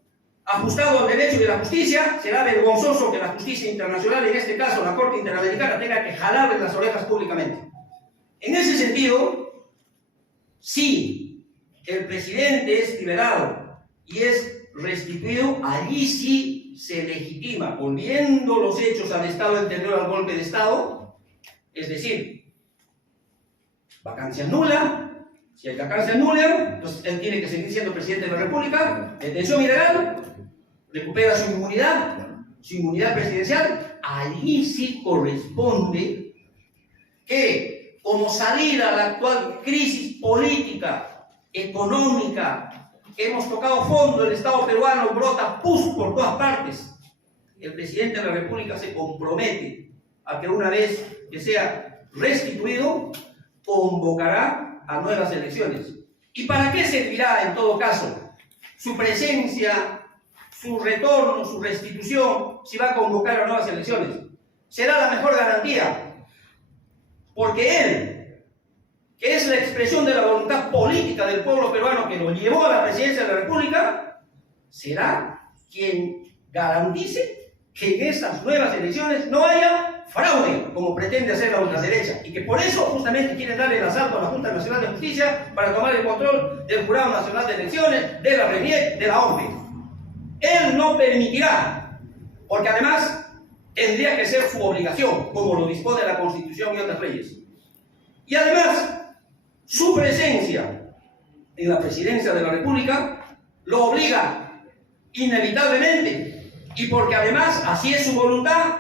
ajustado al derecho de la justicia, será vergonzoso que la justicia internacional, en este caso la Corte Interamericana, tenga que jalarle las orejas públicamente. En ese sentido, si el presidente es liberado y es restituido, allí sí se legitima, volviendo los hechos al estado anterior al golpe de Estado, es decir, vacancia nula, Si el CACAR se anula, entonces él tiene que seguir siendo presidente de la República, detención ilegal, recupera su inmunidad presidencial. Allí sí corresponde que, como salida a la actual crisis política, económica, que hemos tocado fondo, el Estado peruano brota pus por todas partes, el presidente de la República se compromete a que una vez que sea restituido, convocará a nuevas elecciones. ¿Y para qué servirá en todo caso su presencia, su retorno, su restitución, si va a convocar a nuevas elecciones? Será la mejor garantía, porque él, que es la expresión de la voluntad política del pueblo peruano que lo llevó a la presidencia de la República, será quien garantice que en esas nuevas elecciones no haya fraude, como pretende hacer la ultraderecha, y que por eso justamente quieren darle el asalto a la Junta Nacional de Justicia para tomar el control del Jurado Nacional de Elecciones, de la RENIEC, de la OMPE. Él no permitirá, porque además tendría que ser su obligación, como lo dispone la Constitución y otras leyes. Y además, su presencia en la presidencia de la República lo obliga inevitablemente, y porque además así es su voluntad,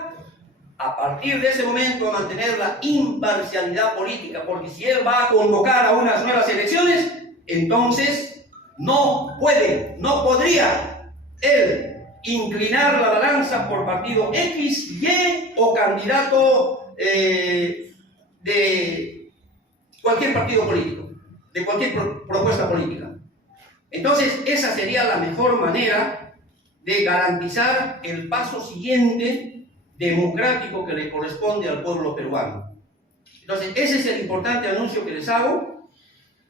a partir de ese momento a mantener la imparcialidad política, porque si él va a convocar a unas nuevas elecciones, entonces no podría él inclinar la balanza por partido X, Y o candidato de cualquier partido político, de cualquier propuesta política. Entonces esa sería la mejor manera de garantizar el paso siguiente democrático que le corresponde al pueblo peruano. Entonces, ese es el importante anuncio que les hago,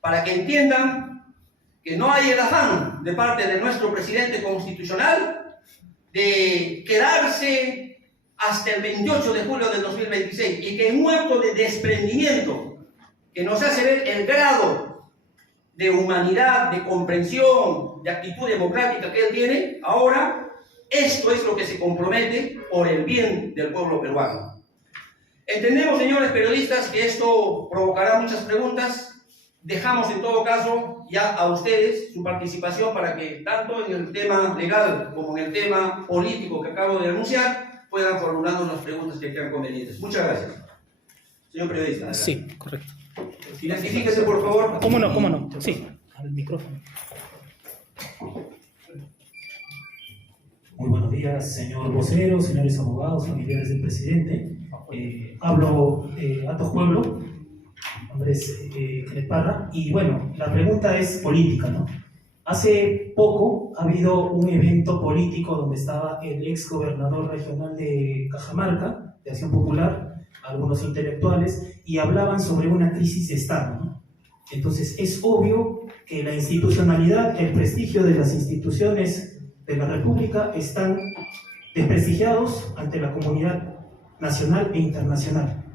para que entiendan que no hay el afán de parte de nuestro presidente constitucional de quedarse hasta el 28 de julio del 2026, y que en un acto de desprendimiento que nos hace ver el grado de humanidad, de comprensión, de actitud democrática que él tiene, ahora esto es lo que se compromete por el bien del pueblo peruano. Entendemos, señores periodistas, que esto provocará muchas preguntas. Dejamos en todo caso ya a ustedes su participación para que tanto en el tema legal como en el tema político que acabo de anunciar puedan formularnos las preguntas que crean convenientes. Muchas gracias. Señor periodista. Adelante. Sí, correcto. Identifíquese, por favor. ¿Cómo no? ¿Cómo no? Sí, al micrófono. Muy buenos días, señor vocero, señores abogados, familiares del presidente. Hablo Atos Pueblo, nombre es Parra, y bueno, la pregunta es política, ¿no? Hace poco ha habido un evento político donde estaba el ex gobernador regional de Cajamarca, de Acción Popular, algunos intelectuales, y hablaban sobre una crisis de Estado, ¿no? Entonces es obvio que la institucionalidad, el prestigio de las instituciones de la República están desprestigiados ante la comunidad nacional e internacional.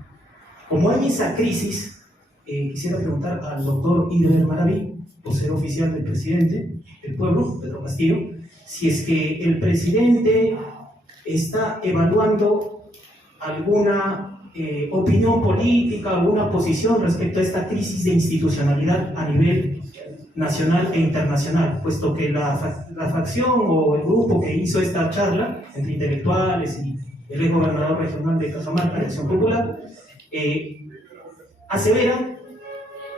Como hay esa crisis, quisiera preguntar al doctor Iber Maraví, vocero oficial del presidente del pueblo, Pedro Castillo, si es que el presidente está evaluando alguna opinión política, alguna posición respecto a esta crisis de institucionalidad a nivel nacional e internacional, puesto que la facción o el grupo que hizo esta charla entre intelectuales y el ex gobernador regional de Cajamarca, de Acción Popular, aseveran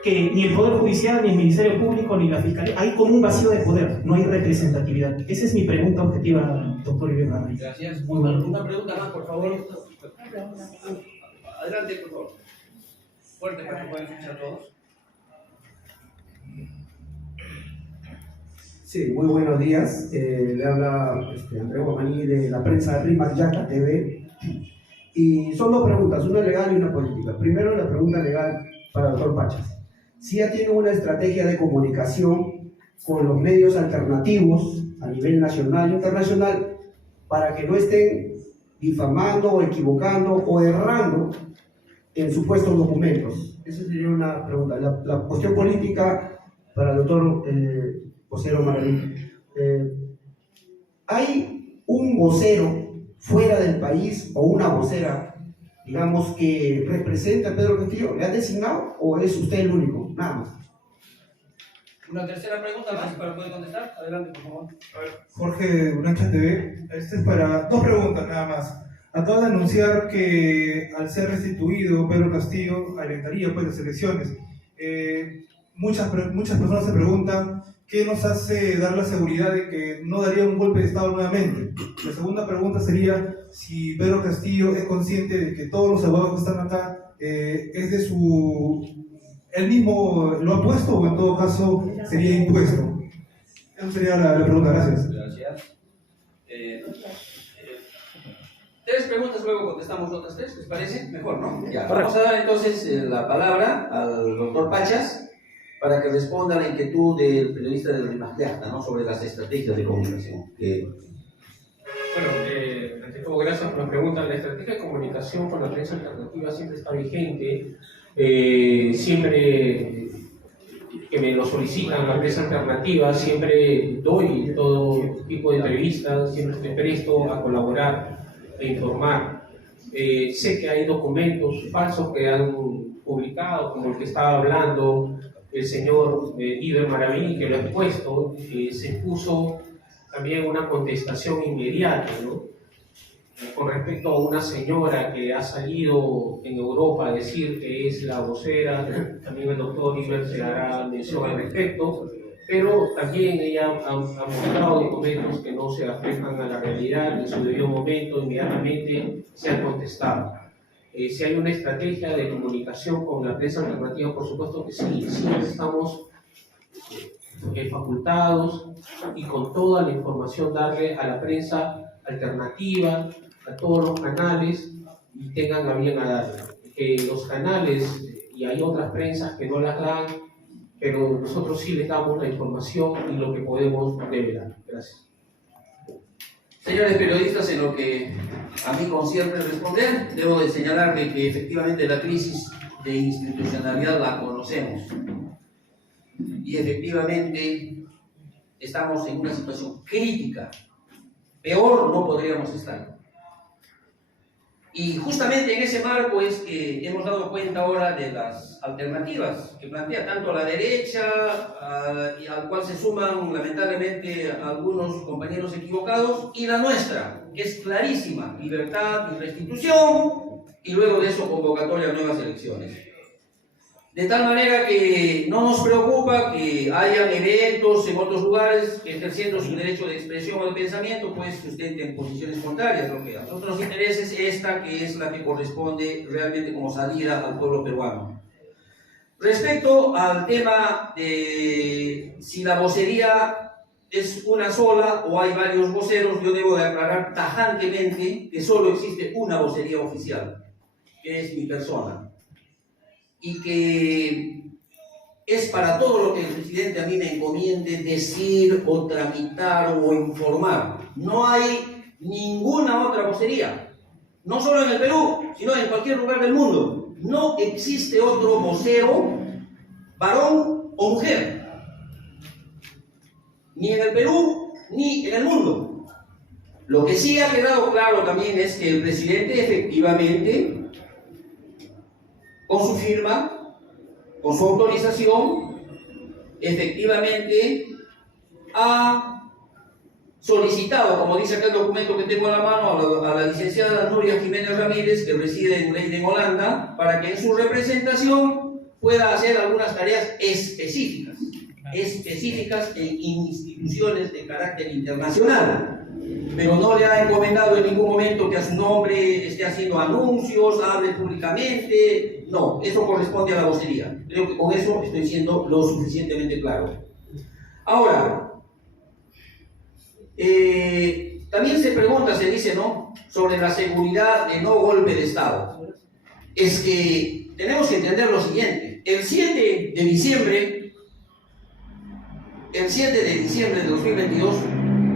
que ni el Poder Judicial, ni el Ministerio Público, ni la Fiscalía, hay como un vacío de poder, no hay representatividad. Esa es mi pregunta objetiva, doctor Iber. Gracias. Muy bueno. Una pregunta más, por favor. Adelante, por favor. Fuerte para que puedan escuchar todos. Sí, muy buenos días. Le habla Andrés Guamaní de la prensa de Rimac Yaca TV. Y son dos preguntas, una legal y una política. Primero, la pregunta legal para el doctor Pachas. Si ya tiene una estrategia de comunicación con los medios alternativos a nivel nacional e internacional para que no estén difamando o equivocando o errando en supuestos documentos. Esa sería una pregunta. La cuestión política para el doctor vocero Maraví. ¿Hay un vocero fuera del país o una vocera, digamos, que representa a Pedro Castillo? ¿Le han designado o es usted el único? Nada más. Una tercera pregunta más para poder contestar. Adelante, por favor. Jorge Urancha TV. Este es para dos preguntas nada más. Acabo de anunciar que al ser restituido Pedro Castillo alentaría pues las elecciones. Muchas personas se preguntan qué nos hace dar la seguridad de que no daría un golpe de Estado nuevamente. La segunda pregunta sería si Pedro Castillo es consciente de que todos los abogados que están acá es de su... ¿Él mismo lo ha puesto o en todo caso sería impuesto? Esa sería la pregunta. Gracias. Gracias. Tres preguntas, luego contestamos otras tres, ¿les parece? Mejor, ¿no? Ya. Vamos a dar entonces la palabra al doctor Pachas para que responda a la inquietud del periodista del RIMAC Yacta, ¿no? Sobre las estrategias de comunicación. Bueno, ante todo, gracias por la pregunta. La estrategia de comunicación con la prensa alternativa siempre está vigente. Siempre que me lo solicitan la prensa alternativa, siempre doy todo tipo de entrevistas, siempre estoy presto a colaborar, a informar. Sé que hay documentos falsos que han publicado, como el que estaba hablando el señor Iber Maraví, que lo ha expuesto. Se puso también una contestación inmediata, ¿no? Con respecto a una señora que ha salido en Europa a decir que es la vocera. También el doctor Iber se hará mención al respecto, pero también ella ha mostrado documentos que no se afectan a la realidad. En su debido momento inmediatamente se han contestado. Si hay una estrategia de comunicación con la prensa alternativa, por supuesto que sí, siempre estamos facultados y con toda la información darle a la prensa alternativa, a todos los canales, y tengan a bien a darla. Que los canales, y hay otras prensas que no las dan, pero nosotros sí les damos la información y lo que podemos develar. Gracias. Señores periodistas, en lo que a mí concierne responder, debo de señalar de que efectivamente la crisis de institucionalidad la conocemos. Y efectivamente estamos en una situación crítica. Peor no podríamos estar. Y justamente en ese marco es que hemos dado cuenta ahora de las alternativas que plantea tanto la derecha, y al cual se suman lamentablemente algunos compañeros equivocados, y la nuestra, que es clarísima: libertad y restitución, y luego de eso convocatoria a nuevas elecciones. De tal manera que no nos preocupa que hayan eventos en otros lugares que, ejerciendo su derecho de expresión o de pensamiento, pues sustenten posiciones contrarias. Lo que a nosotros nos interesa es esta, que es la que corresponde realmente como salida al pueblo peruano. Respecto al tema de si la vocería es una sola o hay varios voceros, yo debo de aclarar tajantemente que solo existe una vocería oficial, que es mi persona, y que es para todo lo que el presidente a mí me encomiende decir o tramitar o informar. No hay ninguna otra vocería, no solo en el Perú, sino en cualquier lugar del mundo. No existe otro vocero, varón o mujer, ni en el Perú ni en el mundo. Lo que sí ha quedado claro también es que el presidente efectivamente, con su firma, con su autorización, efectivamente ha solicitado, como dice acá el documento que tengo en la mano, a la licenciada Nuria Jiménez Ramírez, que reside en Leiden, Holanda, para que en su representación pueda hacer algunas tareas específicas en instituciones de carácter internacional. Pero no le ha encomendado en ningún momento que a su nombre esté haciendo anuncios, hable públicamente. No, eso corresponde a la vocería. Creo que con eso estoy siendo lo suficientemente claro. Ahora, también se pregunta, se dice, ¿no?, sobre la seguridad de no golpe de Estado. Es que tenemos que entender lo siguiente: el 7 de diciembre de 2022,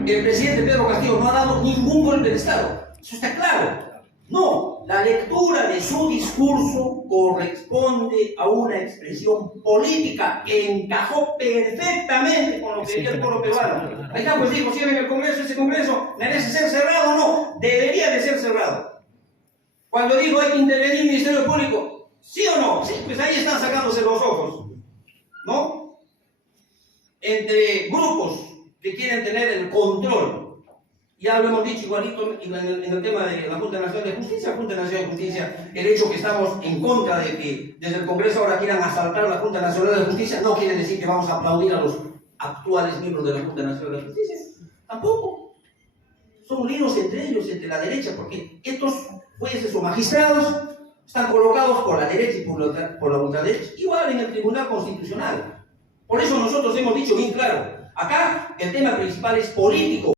el presidente Pedro Castillo no ha dado ningún golpe de Estado. Eso está claro. No, la lectura de su discurso corresponde a una expresión política que encajó perfectamente con lo que quería el pueblo peruano. Ahí está, pues dijo, si en el Congreso, ese Congreso merece ser cerrado o no, debería de ser cerrado. Cuando dijo hay que intervenir el Ministerio Público, ¿sí o no? Sí, pues ahí están sacándose los ojos, ¿no? entre grupos que quieren tener el control. Ya lo hemos dicho igualito en el tema de la Junta Nacional de Justicia. Junta Nacional de Justicia, el hecho que estamos en contra de que desde el Congreso ahora quieran asaltar la Junta Nacional de Justicia no quiere decir que vamos a aplaudir a los actuales miembros de la Junta Nacional de Justicia. Tampoco. Son líos entre ellos, entre la derecha, porque estos jueces o magistrados están colocados por la derecha y por la ultraderecha, igual en el Tribunal Constitucional. Por eso nosotros hemos dicho bien claro, acá el tema principal es político.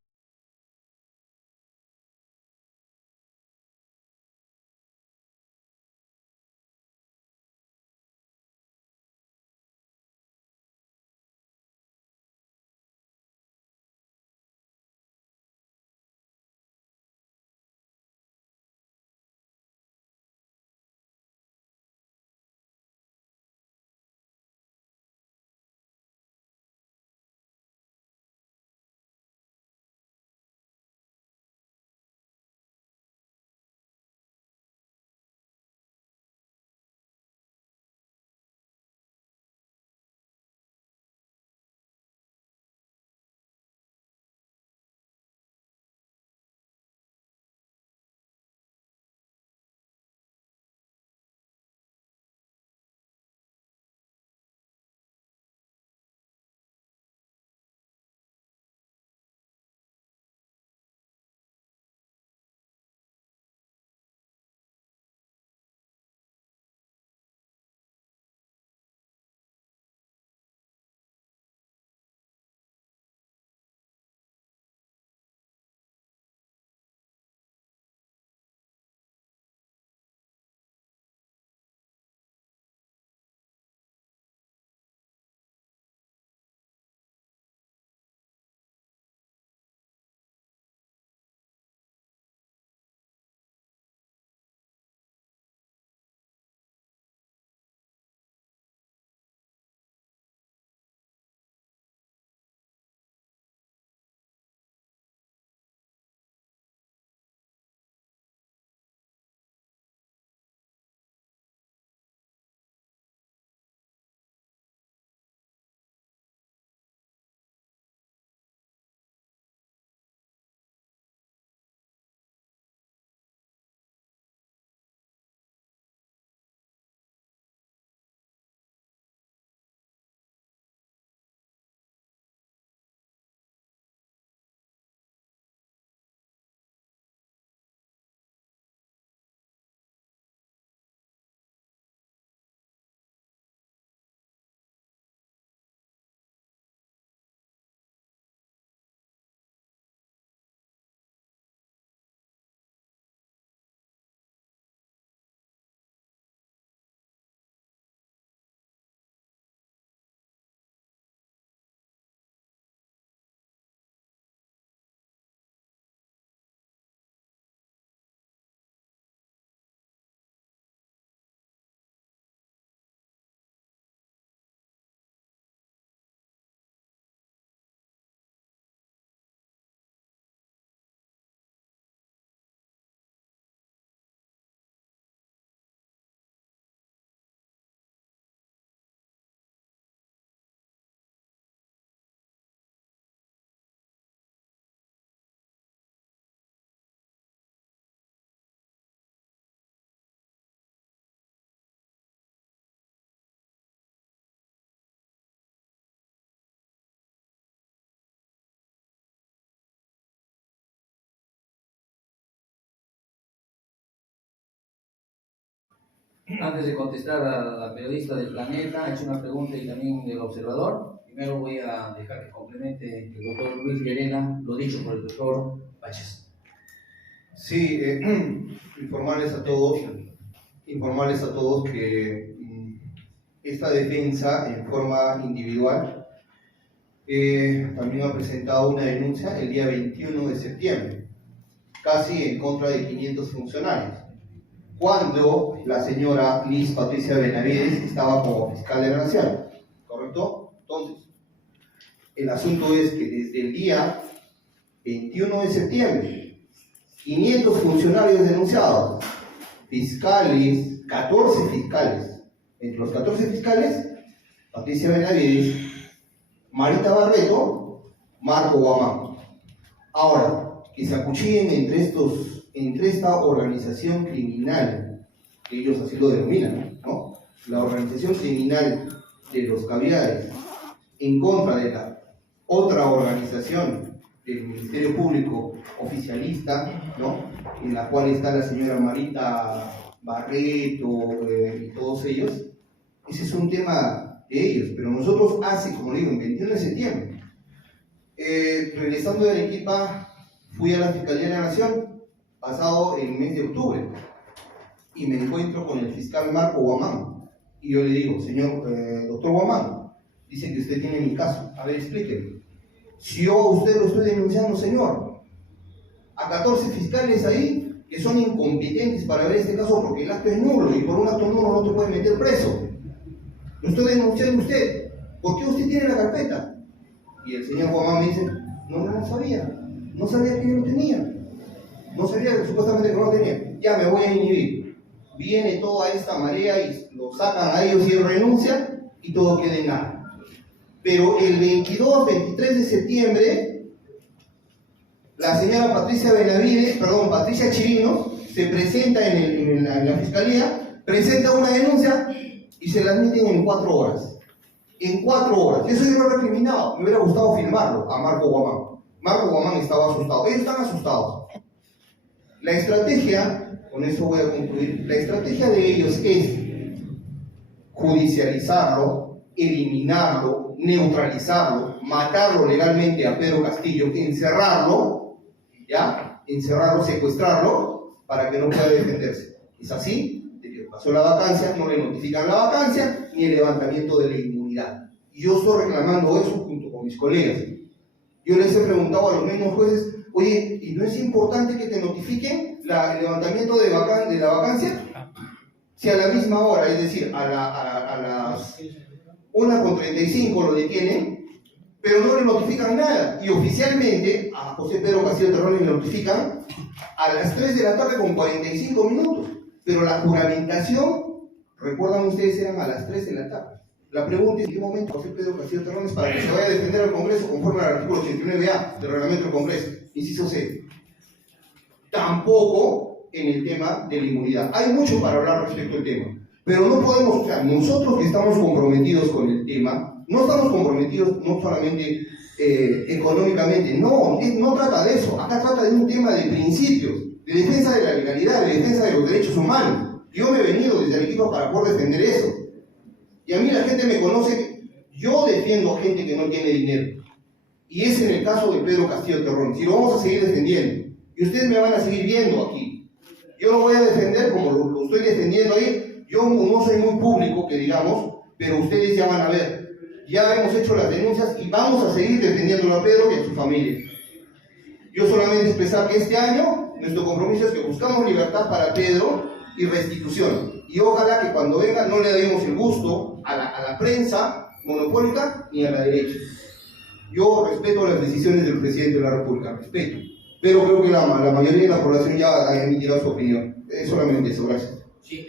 Antes de contestar a la periodista del Planeta, ha hecho una pregunta y también del Observador. Primero voy a dejar que complemente el doctor Luis Llerena lo dicho por el doctor Pachas. Sí, informarles a todos que esta defensa en forma individual también ha presentado una denuncia el día 21 de septiembre, casi en contra de 500 funcionarios, cuando la señora Liz Patricia Benavides estaba como fiscal de la Nación, ¿correcto? Entonces, el asunto es que desde el día 21 de septiembre, 500 funcionarios denunciados, fiscales, 14 fiscales. Entre los 14 fiscales, Patricia Benavides Marita Barreto, Marco Guamán. Ahora, que se acuchillen entre esta organización criminal, que ellos así lo denominan, ¿no? La organización criminal de los caviares, en contra de la otra organización del Ministerio Público oficialista, ¿no? En la cual está la señora Marita Barreto y todos ellos. Ese es un tema de ellos, pero nosotros hace, como digo, el 21 de septiembre, regresando de Arequipa, fui a la Fiscalía de la Nación, pasado el mes de octubre, y me encuentro con el fiscal Marco Guamán, y yo le digo, señor doctor Guamán, dice que usted tiene mi caso, a ver, explíqueme. Si yo a usted lo estoy denunciando, señor, a 14 fiscales ahí que son incompetentes para ver este caso porque el acto es nulo y por un acto nulo no te pueden meter preso. Lo estoy denunciando a usted. ¿Por qué usted tiene la carpeta? Y el señor Guamán me dice, no sabía. No sabía que yo lo tenía. No sabía supuestamente que no lo tenía. Ya me voy a inhibir. Viene toda esta marea y lo sacan a ellos y él renuncia y todo queda en nada. Pero el 23 de septiembre, la señora Patricia Chirinos, se presenta en la fiscalía, presenta una denuncia y se la admiten en 4 horas. En 4 horas. Eso yo lo he recriminado. Me hubiera gustado filmarlo a Marco Guamán. Marco Guamán estaba asustado. Ellos están asustados. La estrategia, con eso voy a concluir, la estrategia de ellos es judicializarlo, eliminarlo, neutralizarlo, matarlo legalmente a Pedro Castillo, encerrarlo, ¿ya? Encerrarlo, secuestrarlo, para que no pueda defenderse. Es así, de que pasó la vacancia, no le notifican la vacancia, ni el levantamiento de la inmunidad. Y yo estoy reclamando eso junto con mis colegas. Yo les he preguntado a los mismos jueces, oye, ¿y no es importante que te notifiquen el levantamiento de la vacancia? Si a la misma hora, es decir, a las 1:35 lo detienen, pero no le notifican nada. Y oficialmente a José Pedro Castillo Terrones le notifican a las 3 de la tarde con 45 minutos. Pero la juramentación, recuerdan ustedes, eran a las 3 de la tarde. La pregunta es, ¿en qué momento José Pedro Castillo Terrones para que se vaya a defender al Congreso conforme al artículo 89A del reglamento del Congreso? Inciso C. Tampoco en el tema de la inmunidad. Hay mucho para hablar respecto al tema, pero no podemos, o sea, nosotros que estamos comprometidos con el tema, no estamos comprometidos no solamente económicamente, no trata de eso, acá trata de un tema de principios, de defensa de la legalidad, de defensa de los derechos humanos. Yo me he venido desde Arequipa para poder defender eso, y a mí la gente me conoce, yo defiendo a gente que no tiene dinero, y es en el caso de Pedro Castillo Terrones, y lo vamos a seguir defendiendo, y ustedes me van a seguir viendo aquí. Yo lo voy a defender como lo estoy defendiendo ahí. Yo no soy muy público, que digamos, pero ustedes ya van a ver. Ya hemos hecho las denuncias y vamos a seguir defendiéndolo a Pedro y a su familia. Yo solamente expresar que este año nuestro compromiso es que buscamos libertad para Pedro y restitución. Y ojalá que cuando venga no le demos el gusto a la prensa monopólica ni a la derecha. Yo respeto las decisiones del presidente de la República, respeto. Pero creo que la mayoría de la población ya ha emitido su opinión. Es solamente eso, gracias. Sí,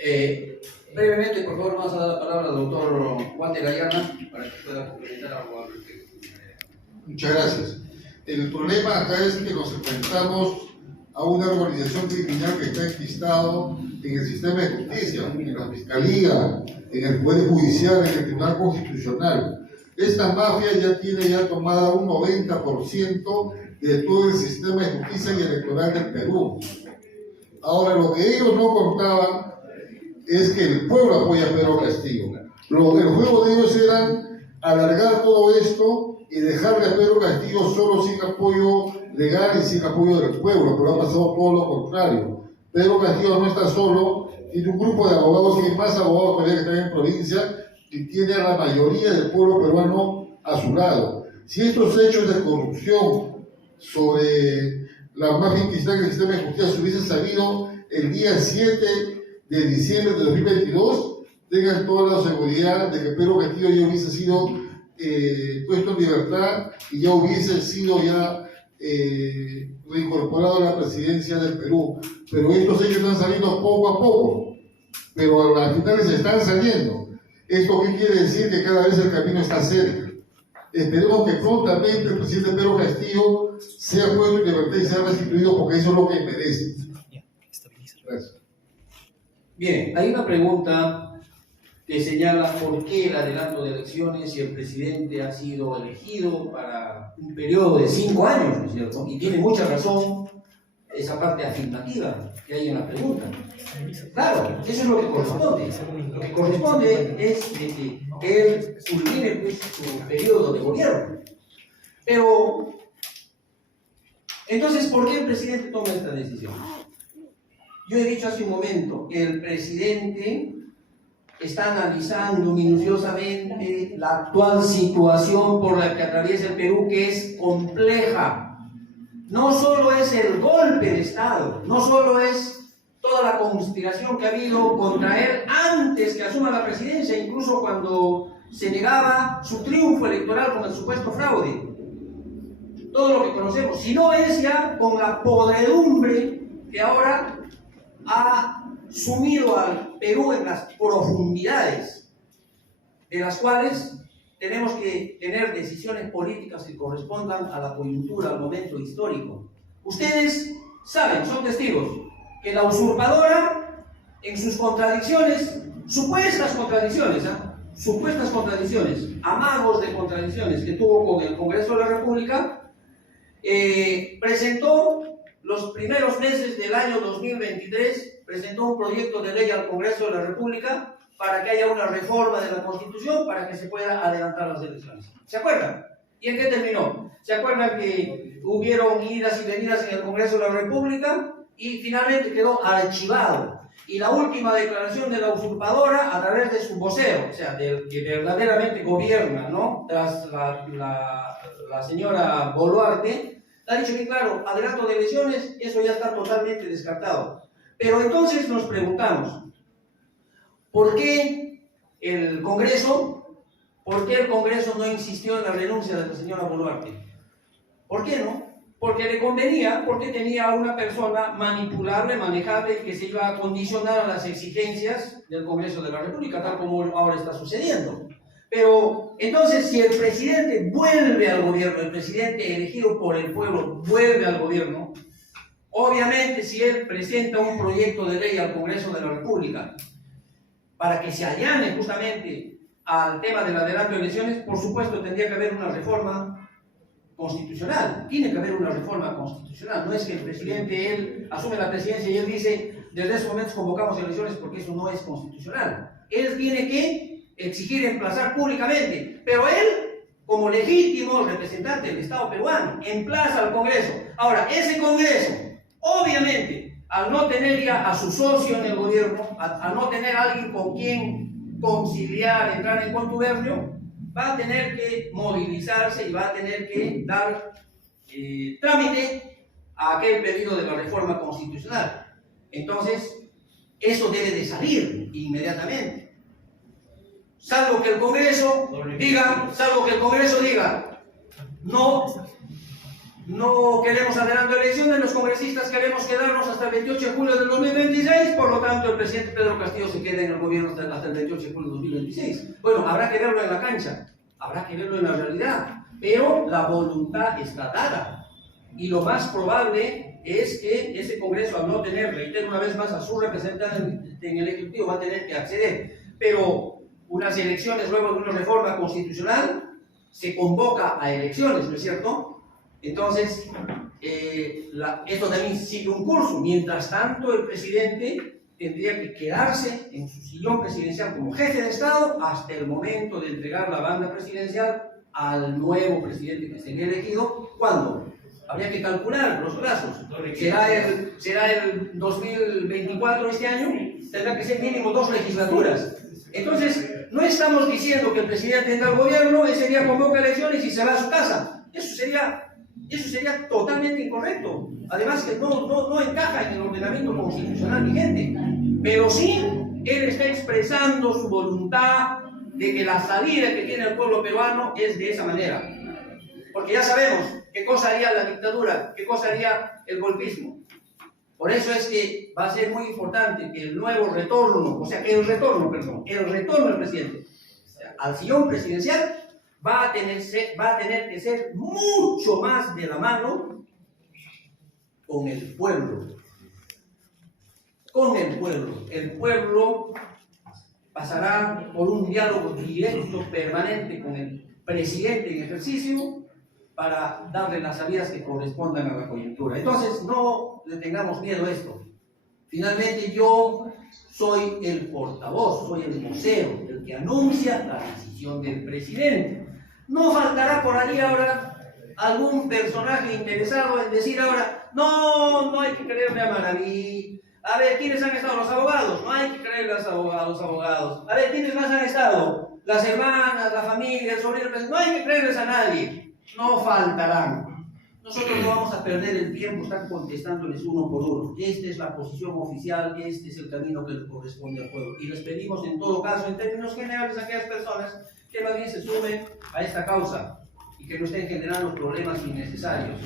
brevemente, por favor, vamos a dar la palabra al doctor Juan de Gayana para que pueda complementar algo al respecto. Muchas gracias. El problema acá es que nos enfrentamos a una organización criminal que está enquistado en el sistema de justicia, en la Fiscalía, en el Poder Judicial, en el Tribunal Constitucional. Esta mafia ya tiene tomada un 90% de todo el sistema de justicia y electoral del Perú. Ahora, lo que ellos no contaban es que el pueblo apoya a Pedro Castillo. El juego de ellos era alargar todo esto y dejarle a Pedro Castillo solo sin apoyo legal y sin apoyo del pueblo, pero ha pasado todo lo contrario. Pedro Castillo no está solo, tiene un grupo de abogados y más abogados todavía que están en provincia y tiene a la mayoría del pueblo peruano a su lado. Si estos hechos de corrupción sobre la mafia inquisitada en el sistema de justicia se hubiesen sabido el día 7 de diciembre de 2022, tengan toda la seguridad de que Pedro Castillo ya hubiese sido puesto en libertad y ya hubiese sido reincorporado a la presidencia del Perú. Pero estos hechos están saliendo poco a poco, pero al final se están saliendo. ¿Esto qué quiere decir? Que cada vez el camino está cerca. Esperemos que prontamente el presidente Pedro Castillo sea puesto en libertad y sea restituido, porque eso es lo que merece. Gracias. Bien, hay una pregunta que señala por qué el adelanto de elecciones si el presidente ha sido elegido para un periodo de 5 años, ¿no es cierto? Y tiene mucha razón esa parte afirmativa que hay en la pregunta. Claro, eso es lo que corresponde. Lo que corresponde es de que él culmine pues, su periodo de gobierno. Pero, entonces, ¿por qué el presidente toma esta decisión? Yo he dicho hace un momento que el presidente está analizando minuciosamente la actual situación por la que atraviesa el Perú, que es compleja. No solo es el golpe de Estado, no solo es toda la conspiración que ha habido contra él antes que asuma la presidencia, incluso cuando se negaba su triunfo electoral con el supuesto fraude. Todo lo que conocemos, sino es ya con la podredumbre que ahora ha sumido al Perú en las profundidades, de las cuales tenemos que tener decisiones políticas que correspondan a la coyuntura, al momento histórico. Ustedes saben, son testigos, que la usurpadora, en sus contradicciones, supuestas contradicciones, amagos de contradicciones que tuvo con el Congreso de la República, presentó los primeros meses del año 2023, presentó un proyecto de ley al Congreso de la República para que haya una reforma de la Constitución para que se pueda adelantar las elecciones. ¿Se acuerdan? ¿Y en qué terminó? ¿Se acuerdan que hubieron idas y venidas en el Congreso de la República y finalmente quedó archivado? Y la última declaración de la usurpadora a través de su vocero, o sea, del que verdaderamente gobierna, ¿no? Tras la señora Boluarte, ha dicho que, claro, adelanto de elecciones, eso ya está totalmente descartado. Pero entonces nos preguntamos, ¿por qué el Congreso no insistió en la renuncia de la señora Boluarte? ¿Por qué no? Porque le convenía, porque tenía a una persona manipulable, manejable, que se iba a condicionar a las exigencias del Congreso de la República, tal como ahora está sucediendo. Pero entonces, si el presidente vuelve al gobierno, el presidente elegido por el pueblo vuelve al gobierno, obviamente si él presenta un proyecto de ley al Congreso de la República para que se allane justamente al tema del adelanto de elecciones, por supuesto tendría que haber una reforma constitucional. Tiene que haber una reforma constitucional. No es que el presidente, él asume la presidencia y él dice, desde ese momento convocamos elecciones, porque eso no es constitucional. Él tiene que exigir emplazar públicamente, pero él, como legítimo representante del Estado peruano, emplaza al Congreso. Ahora, ese Congreso, obviamente, al no tener ya a su socio en el gobierno, al no tener a alguien con quien conciliar, entrar en contubernio, va a tener que movilizarse y va a tener que dar trámite a aquel pedido de la reforma constitucional. Entonces, eso debe de salir inmediatamente. Salvo que el Congreso diga, no queremos adelanto de elecciones, los congresistas queremos quedarnos hasta el 28 de julio del 2026, por lo tanto el presidente Pedro Castillo se queda en el gobierno hasta el 28 de julio del 2026. Bueno, habrá que verlo en la cancha, habrá que verlo en la realidad, pero la voluntad está dada. Y lo más probable es que ese Congreso, al no tener, reitero una vez más, a su representante en el Ejecutivo, va a tener que acceder. Pero unas elecciones, luego de una reforma constitucional, se convoca a elecciones, ¿no es cierto? Entonces, esto también sigue un curso. Mientras tanto, el presidente tendría que quedarse en su sillón presidencial como jefe de Estado hasta el momento de entregar la banda presidencial al nuevo presidente que sería elegido. ¿Cuándo? Habría que calcular los plazos. ¿Será el 2024 este año? Tendrá que ser mínimo 2 legislaturas. Entonces, no estamos diciendo que el presidente entra al gobierno, ese día convoca elecciones y se va a su casa. Eso sería totalmente incorrecto. Además que no encaja en el ordenamiento constitucional vigente. Pero sí, él está expresando su voluntad de que la salida que tiene el pueblo peruano es de esa manera. Porque ya sabemos qué cosa haría la dictadura, qué cosa haría el golpismo. Por eso es que va a ser muy importante que el retorno del presidente al sillón presidencial va a tener que ser mucho más de la mano con el pueblo. Con el pueblo. El pueblo pasará por un diálogo directo, permanente con el presidente en ejercicio para darle las salidas que correspondan a la coyuntura. Entonces, no le tengamos miedo a esto. Finalmente, yo soy el portavoz, soy el vocero, el que anuncia la decisión del presidente. No faltará por ahí ahora algún personaje interesado en decir ahora, no hay que creerle a Maraví. A ver, ¿quiénes han estado? Los abogados. No hay que creerle a los abogados. A ver, ¿quiénes más han estado? Las hermanas, la familia, el sobrino. No hay que creerles a nadie. No faltarán. Nosotros no vamos a perder el tiempo estar contestándoles uno por uno. Esta es la posición oficial, este es el camino que le corresponde al pueblo. Y les pedimos en todo caso, en términos generales, a aquellas personas que más bien se sumen a esta causa y que no estén generando problemas innecesarios.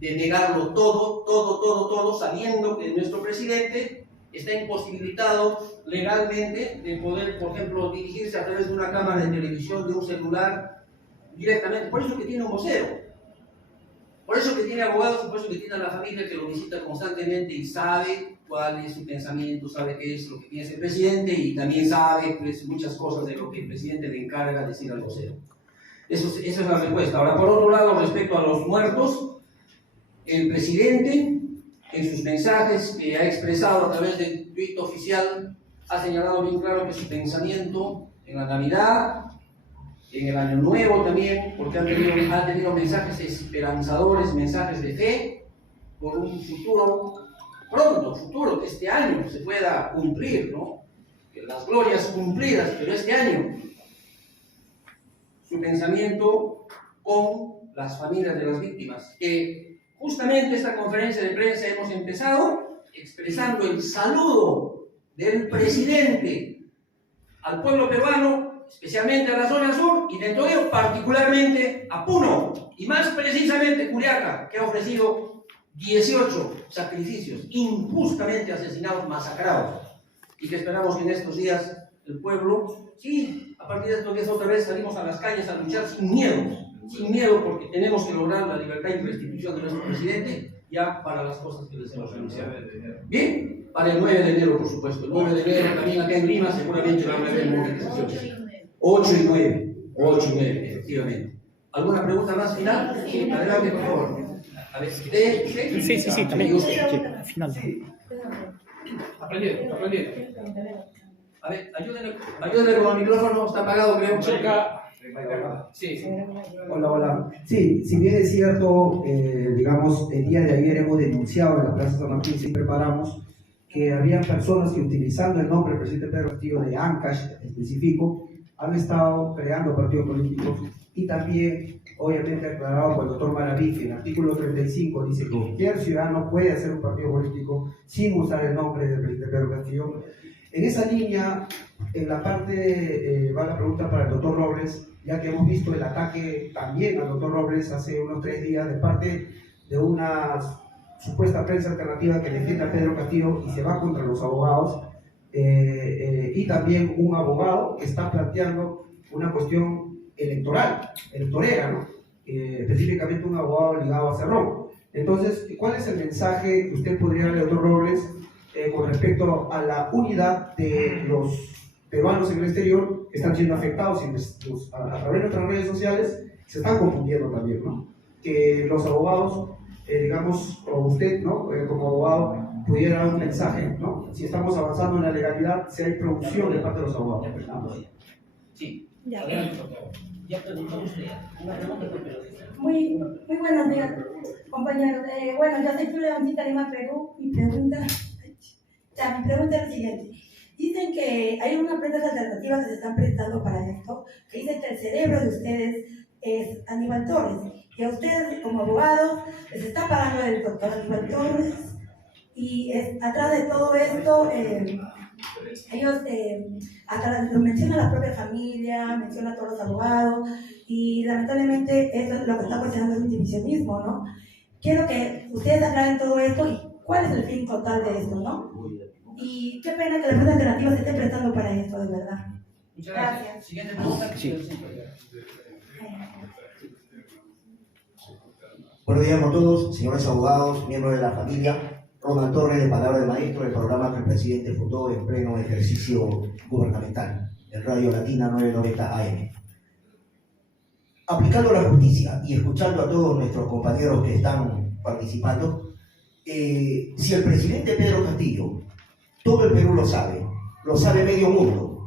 De negarlo todo, sabiendo que nuestro presidente está imposibilitado legalmente de poder, por ejemplo, dirigirse a través de una cámara de televisión, de un celular, directamente. Por eso que tiene un vocero. Por eso que tiene abogados y por eso que tiene a la familia que lo visita constantemente y sabe cuál es su pensamiento, sabe qué es lo que piensa el presidente y también sabe pues, muchas cosas de lo que el presidente le encarga decir al vocero. Esa es la respuesta. Ahora, por otro lado, respecto a los muertos, el presidente, en sus mensajes que ha expresado a través del tuit oficial, ha señalado bien claro que su pensamiento en la Navidad, en el Año Nuevo también, porque han tenido mensajes esperanzadores, mensajes de fe, por un futuro pronto, que este año se pueda cumplir, ¿no? Que las glorias cumplidas, pero este año, su pensamiento con las familias de las víctimas, que justamente esta conferencia de prensa hemos empezado expresando el saludo del presidente al pueblo peruano, especialmente a la zona sur y dentro de ello particularmente a Puno y más precisamente Juliaca, que ha ofrecido 18 sacrificios injustamente asesinados, masacrados, y que esperamos que en estos días el pueblo, sí, a partir de estos días otra vez salimos a las calles a luchar sin miedo porque tenemos que lograr la libertad y restitución de nuestro presidente ya para las cosas que les hemos anunciado. Bien, para el 9 de enero por supuesto, el 9 de enero también acá en Lima seguramente va a haber movilizaciones. 8 y 9, efectivamente. ¿Alguna pregunta más final? Sí, adelante, por favor. A ver, Sí, también. Final. Aprendiendo. A ver, ayúdenle con el micrófono, está apagado, creo. Sí. Hola. Sí, si bien es cierto, digamos, el día de ayer hemos denunciado en la Plaza San Martín, sí preparamos, que había personas que utilizando el nombre del presidente Pedro Castillo de Ancash específico, han estado creando partidos políticos y también, obviamente, aclarado por el doctor Maraví, que en el artículo 35 dice que cualquier ciudadano puede hacer un partido político sin usar el nombre del presidente Pedro Castillo. En esa línea, en la parte, va la pregunta para el doctor Robles, ya que hemos visto el ataque también al doctor Robles hace unos 3 días de parte de una supuesta prensa alternativa que defiende a Pedro Castillo y se va contra los abogados. Y también un abogado que está planteando una cuestión electorera, ¿no? Específicamente un abogado ligado a Cerrón. Entonces, ¿cuál es el mensaje que usted podría darle, doctor Robles, con respecto a la unidad de los peruanos en el exterior que están siendo afectados y a través de nuestras redes sociales se están confundiendo también, ¿no? Que los abogados, digamos, o usted, ¿no? Como abogado, pudiera dar un mensaje, ¿no? Si estamos avanzando en la legalidad, si hay producción de parte de los abogados. Sí. Ya. Ya preguntó usted. Una pregunta por periodista. Muy buenos días, compañeros. Bueno, yo soy Julia Leoncita Lima, Perú. Mi pregunta es la siguiente. Dicen que hay unas prendas alternativas que se están prestando para esto, que dicen que el cerebro de ustedes es Aníbal Torres, y a ustedes como abogados les está pagando el doctor Aníbal Torres, y atrás de todo esto, ellos lo menciona la propia familia, menciona a todos los abogados, y lamentablemente eso es lo que está ocasionando es un divisionismo, ¿no? Quiero que ustedes aclaren todo esto y cuál es el fin total de esto, ¿no? Y qué pena que la prensa alternativa se esté prestando para esto, de verdad. Muchas gracias. Siguiente pregunta. Sí. Buenos días con todos, señores abogados, miembros de la familia. Ronald Torres, de Palabra del Maestro, del programa que el presidente fundó en pleno ejercicio gubernamental, en Radio Latina 990 AM. Aplicando la justicia y escuchando a todos nuestros compañeros que están participando, si el presidente Pedro Castillo, todo el Perú lo sabe medio mundo,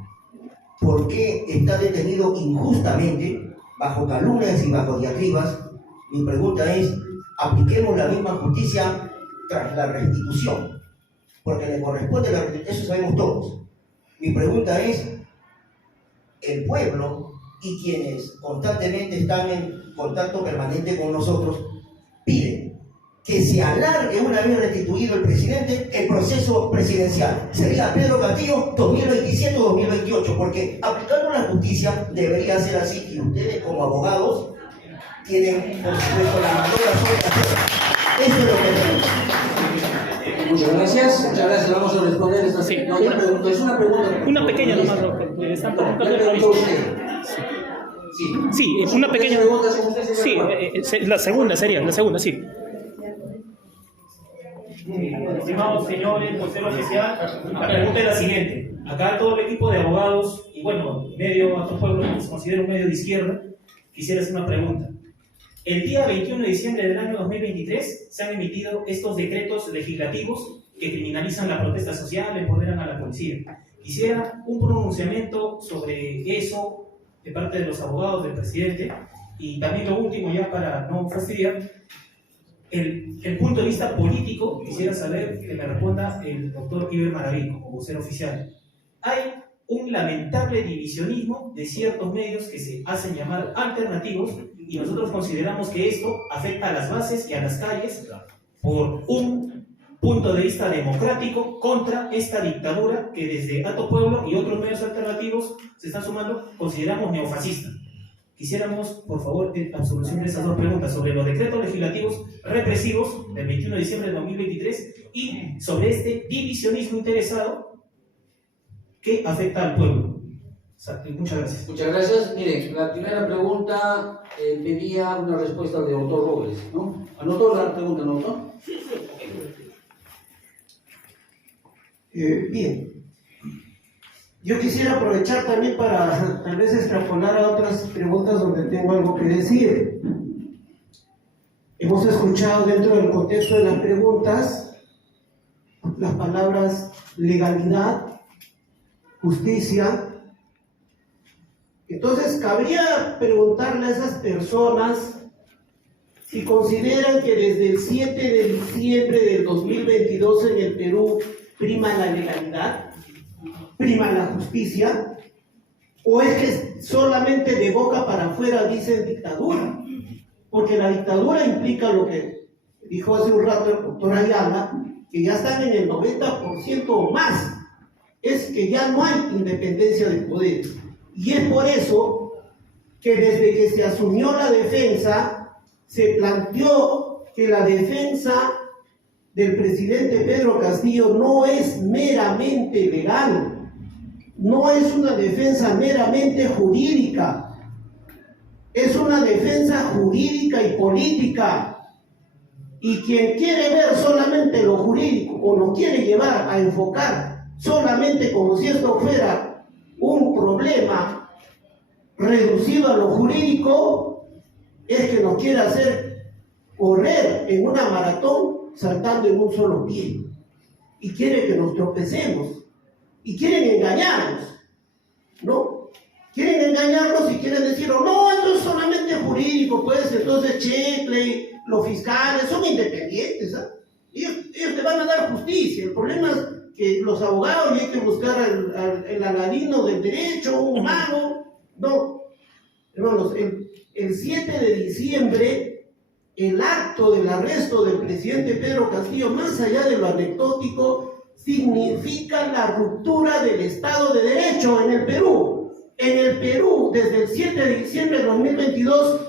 ¿por qué está detenido injustamente, bajo calumnias y bajo diatribas? Mi pregunta es, apliquemos la misma justicia tras la restitución, porque le corresponde la restitución, eso sabemos todos. Mi pregunta es, el pueblo y quienes constantemente están en contacto permanente con nosotros, piden que se alargue una vez restituido el presidente el proceso presidencial. Sería Pedro Castillo 2027 o 2028, porque aplicando la justicia debería ser así, y ustedes como abogados tienen, por supuesto, la mayor razón de hacerlo. Eso es lo que tenemos. Muchas gracias. Vamos a responder esta sí, no, es una pregunta. Una pequeña nomás, están preguntando el reviso. Sí, una pequeña pregunta. Sí, la segunda sería, sí. Estimados señores, vocero oficial, la pregunta es la siguiente. Acá todo el equipo de abogados, y bueno, medio Alto Pueblo, que se considera un medio de izquierda, quisiera hacer una pregunta. El día 21 de diciembre del año 2023 se han emitido estos decretos legislativos que criminalizan la protesta social, empoderan a la policía. Quisiera un pronunciamiento sobre eso de parte de los abogados del presidente, y también lo último, ya para no fastidiar, el punto de vista político. Quisiera saber que me responda el doctor Iber Maraví, como vocero oficial. Hay un lamentable divisionismo de ciertos medios que se hacen llamar alternativos, y nosotros consideramos que esto afecta a las bases y a las calles por un punto de vista democrático contra esta dictadura que desde Alto Pueblo y otros medios alternativos se están sumando, consideramos neofascista. Quisiéramos, por favor, absolución de esas dos preguntas sobre los decretos legislativos represivos del 21 de diciembre de 2023 y sobre este divisionismo interesado que afecta al pueblo. Muchas gracias. Muchas gracias. Miren, la primera pregunta pedía una respuesta del doctor Robles, ¿no? ¿Anotó la pregunta, no? Sí. Bien. Yo quisiera aprovechar también para tal vez extrapolar a otras preguntas donde tengo algo que decir. Hemos escuchado dentro del contexto de las preguntas las palabras legalidad, justicia. Entonces, cabría preguntarle a esas personas si consideran que desde el 7 de diciembre del 2022 en el Perú prima la legalidad, prima la justicia, o es que solamente de boca para afuera dicen dictadura, porque la dictadura implica lo que dijo hace un rato el doctor Ayala, que ya están en el 90% o más, es que ya no hay independencia de poderes. Y es por eso que desde que se asumió la defensa, se planteó que la defensa del presidente Pedro Castillo no es meramente legal, no es una defensa meramente jurídica, es una defensa jurídica y política. Y quien quiere ver solamente lo jurídico o nos quiere llevar a enfocar solamente como si esto fuera un problema reducido a lo jurídico, es que nos quiere hacer correr en una maratón saltando en un solo pie, y quiere que nos tropecemos, y quieren engañarnos, ¿no? Quieren engañarnos y quieren decir, oh, no, esto es solamente jurídico, pues entonces Checle, los fiscales son independientes, ¿eh? Ellos te van a dar justicia. El problema es que los abogados, y hay que buscar el aladino del derecho, un mago. No, hermanos, el 7 de diciembre, el acto del arresto del presidente Pedro Castillo, más allá de lo anecdótico, significa la ruptura del Estado de Derecho en el Perú. En el Perú, desde el 7 de diciembre de 2022,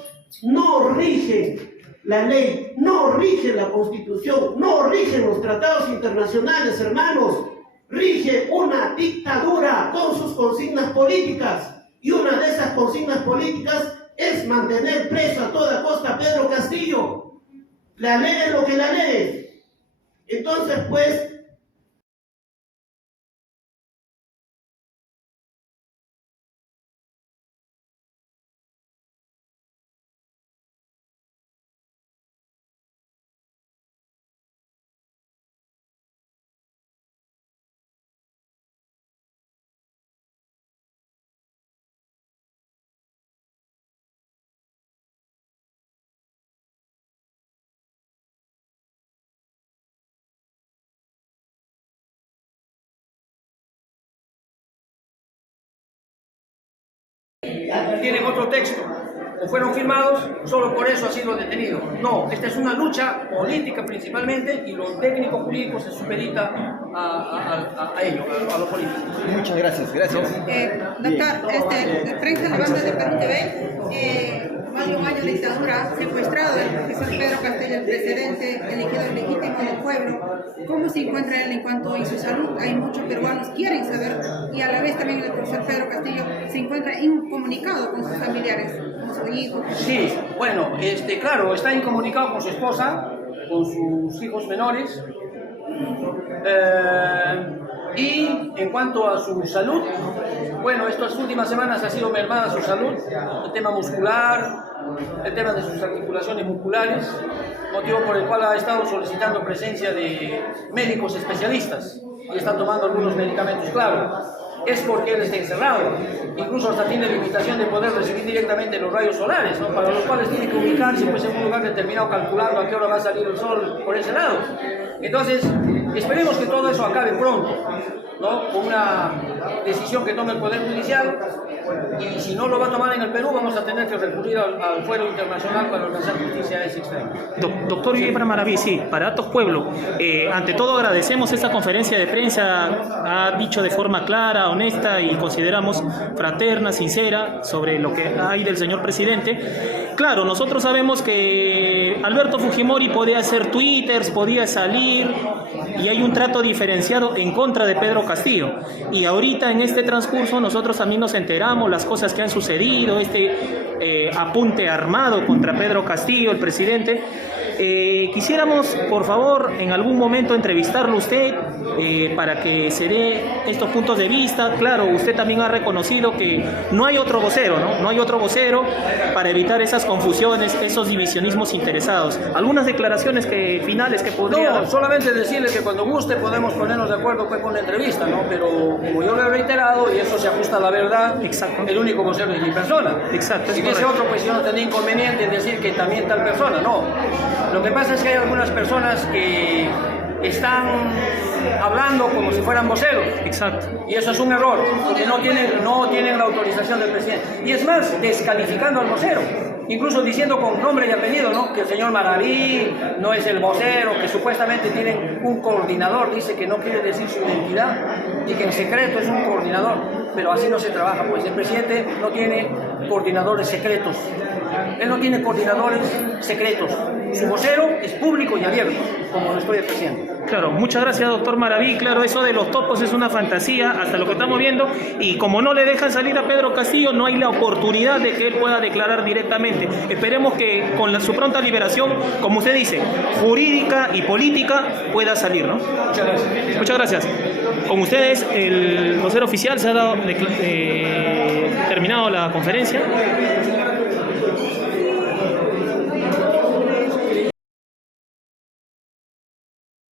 no rige la ley, no rige la Constitución, no rigen los tratados internacionales, hermanos. Rige una dictadura con sus consignas políticas. Y una de esas consignas políticas es mantener preso a toda costa a Pedro Castillo. Le alegues lo que le alegues. Entonces, pues, tienen otro texto o fueron firmados, solo por eso ha sido detenido. No, esta es una lucha política principalmente y lo técnico jurídico se supedita a ello, a lo político. Muchas gracias, gracias. Doctor, prensa de banda de Perú TV, más de un año de dictadura, secuestrado el profesor Pedro Castillo, el presidente elegido legítimo del pueblo. ¿Cómo se encuentra él en cuanto a su salud? Hay muchos peruanos que quieren saber, y a la vez también el profesor Pedro Castillo se encuentra incomunicado con sus familiares, con su hijo. Sí, bueno, claro, está incomunicado con su esposa, con sus hijos menores. Y en cuanto a su salud, bueno, estas últimas semanas ha sido mermada su salud, el tema muscular, el tema de sus articulaciones musculares, motivo por el cual ha estado solicitando presencia de médicos especialistas y está tomando algunos medicamentos, claro. Es porque él está encerrado, incluso hasta tiene limitación de poder recibir directamente los rayos solares, ¿no? Para los cuales tiene que ubicarse pues, en un lugar determinado, calculando a qué hora va a salir el sol por ese lado. Entonces, esperemos que todo eso acabe pronto, ¿no? Con una decisión que tome el Poder Judicial, y si no lo va a tomar en el Perú, vamos a tener que recurrir al fuero internacional para alcanzar justicia a ese extremo. Doctor Guillermo Maraví, sí, para Datos Pueblo, ante todo agradecemos esta conferencia de prensa, ha dicho de forma clara, honesta y consideramos fraterna, sincera, sobre lo que hay del señor presidente. Claro, nosotros sabemos que Alberto Fujimori podía hacer twitters, podía salir, y hay un trato diferenciado en contra de Pedro Castillo. Y ahorita en este transcurso nosotros también nos enteramos las cosas que han sucedido, apunte armado contra Pedro Castillo, el presidente. Quisiéramos, por favor, en algún momento entrevistarlo a usted para que se dé estos puntos de vista. Claro, usted también ha reconocido que no hay otro vocero, ¿no? No hay otro vocero para evitar esas confusiones, esos divisionismos interesados. ¿Algunas declaraciones finales que podría dar? No, solamente decirle que cuando guste podemos ponernos de acuerdo pues, con la entrevista, ¿no? Pero como yo lo he reiterado, y eso se ajusta a la verdad, exacto, el único vocero es mi persona. Exacto. Y ese otro, pues yo no tenía inconveniente en decir que también tal persona, no. Lo que pasa es que hay algunas personas que están hablando como si fueran voceros. Exacto. Y eso es un error, porque no tienen la autorización del presidente. Y es más, descalificando al vocero. Incluso diciendo con nombre y apellido, ¿no? Que el señor Maraví no es el vocero, que supuestamente tienen un coordinador, dice que no quiere decir su identidad y que en secreto es un coordinador, pero así no se trabaja, pues el presidente no tiene coordinadores secretos, él no tiene coordinadores secretos, su vocero es público y abierto, como lo estoy ofreciendo. Claro, muchas gracias, doctor Maraví. Claro, eso de los topos es una fantasía, hasta lo que estamos viendo, y como no le dejan salir a Pedro Castillo, no hay la oportunidad de que él pueda declarar directamente. Esperemos que con su pronta liberación, como usted dice, jurídica y política, pueda salir, ¿no? Muchas gracias. Muchas gracias. Con ustedes, el vocero oficial se ha dado terminado la conferencia.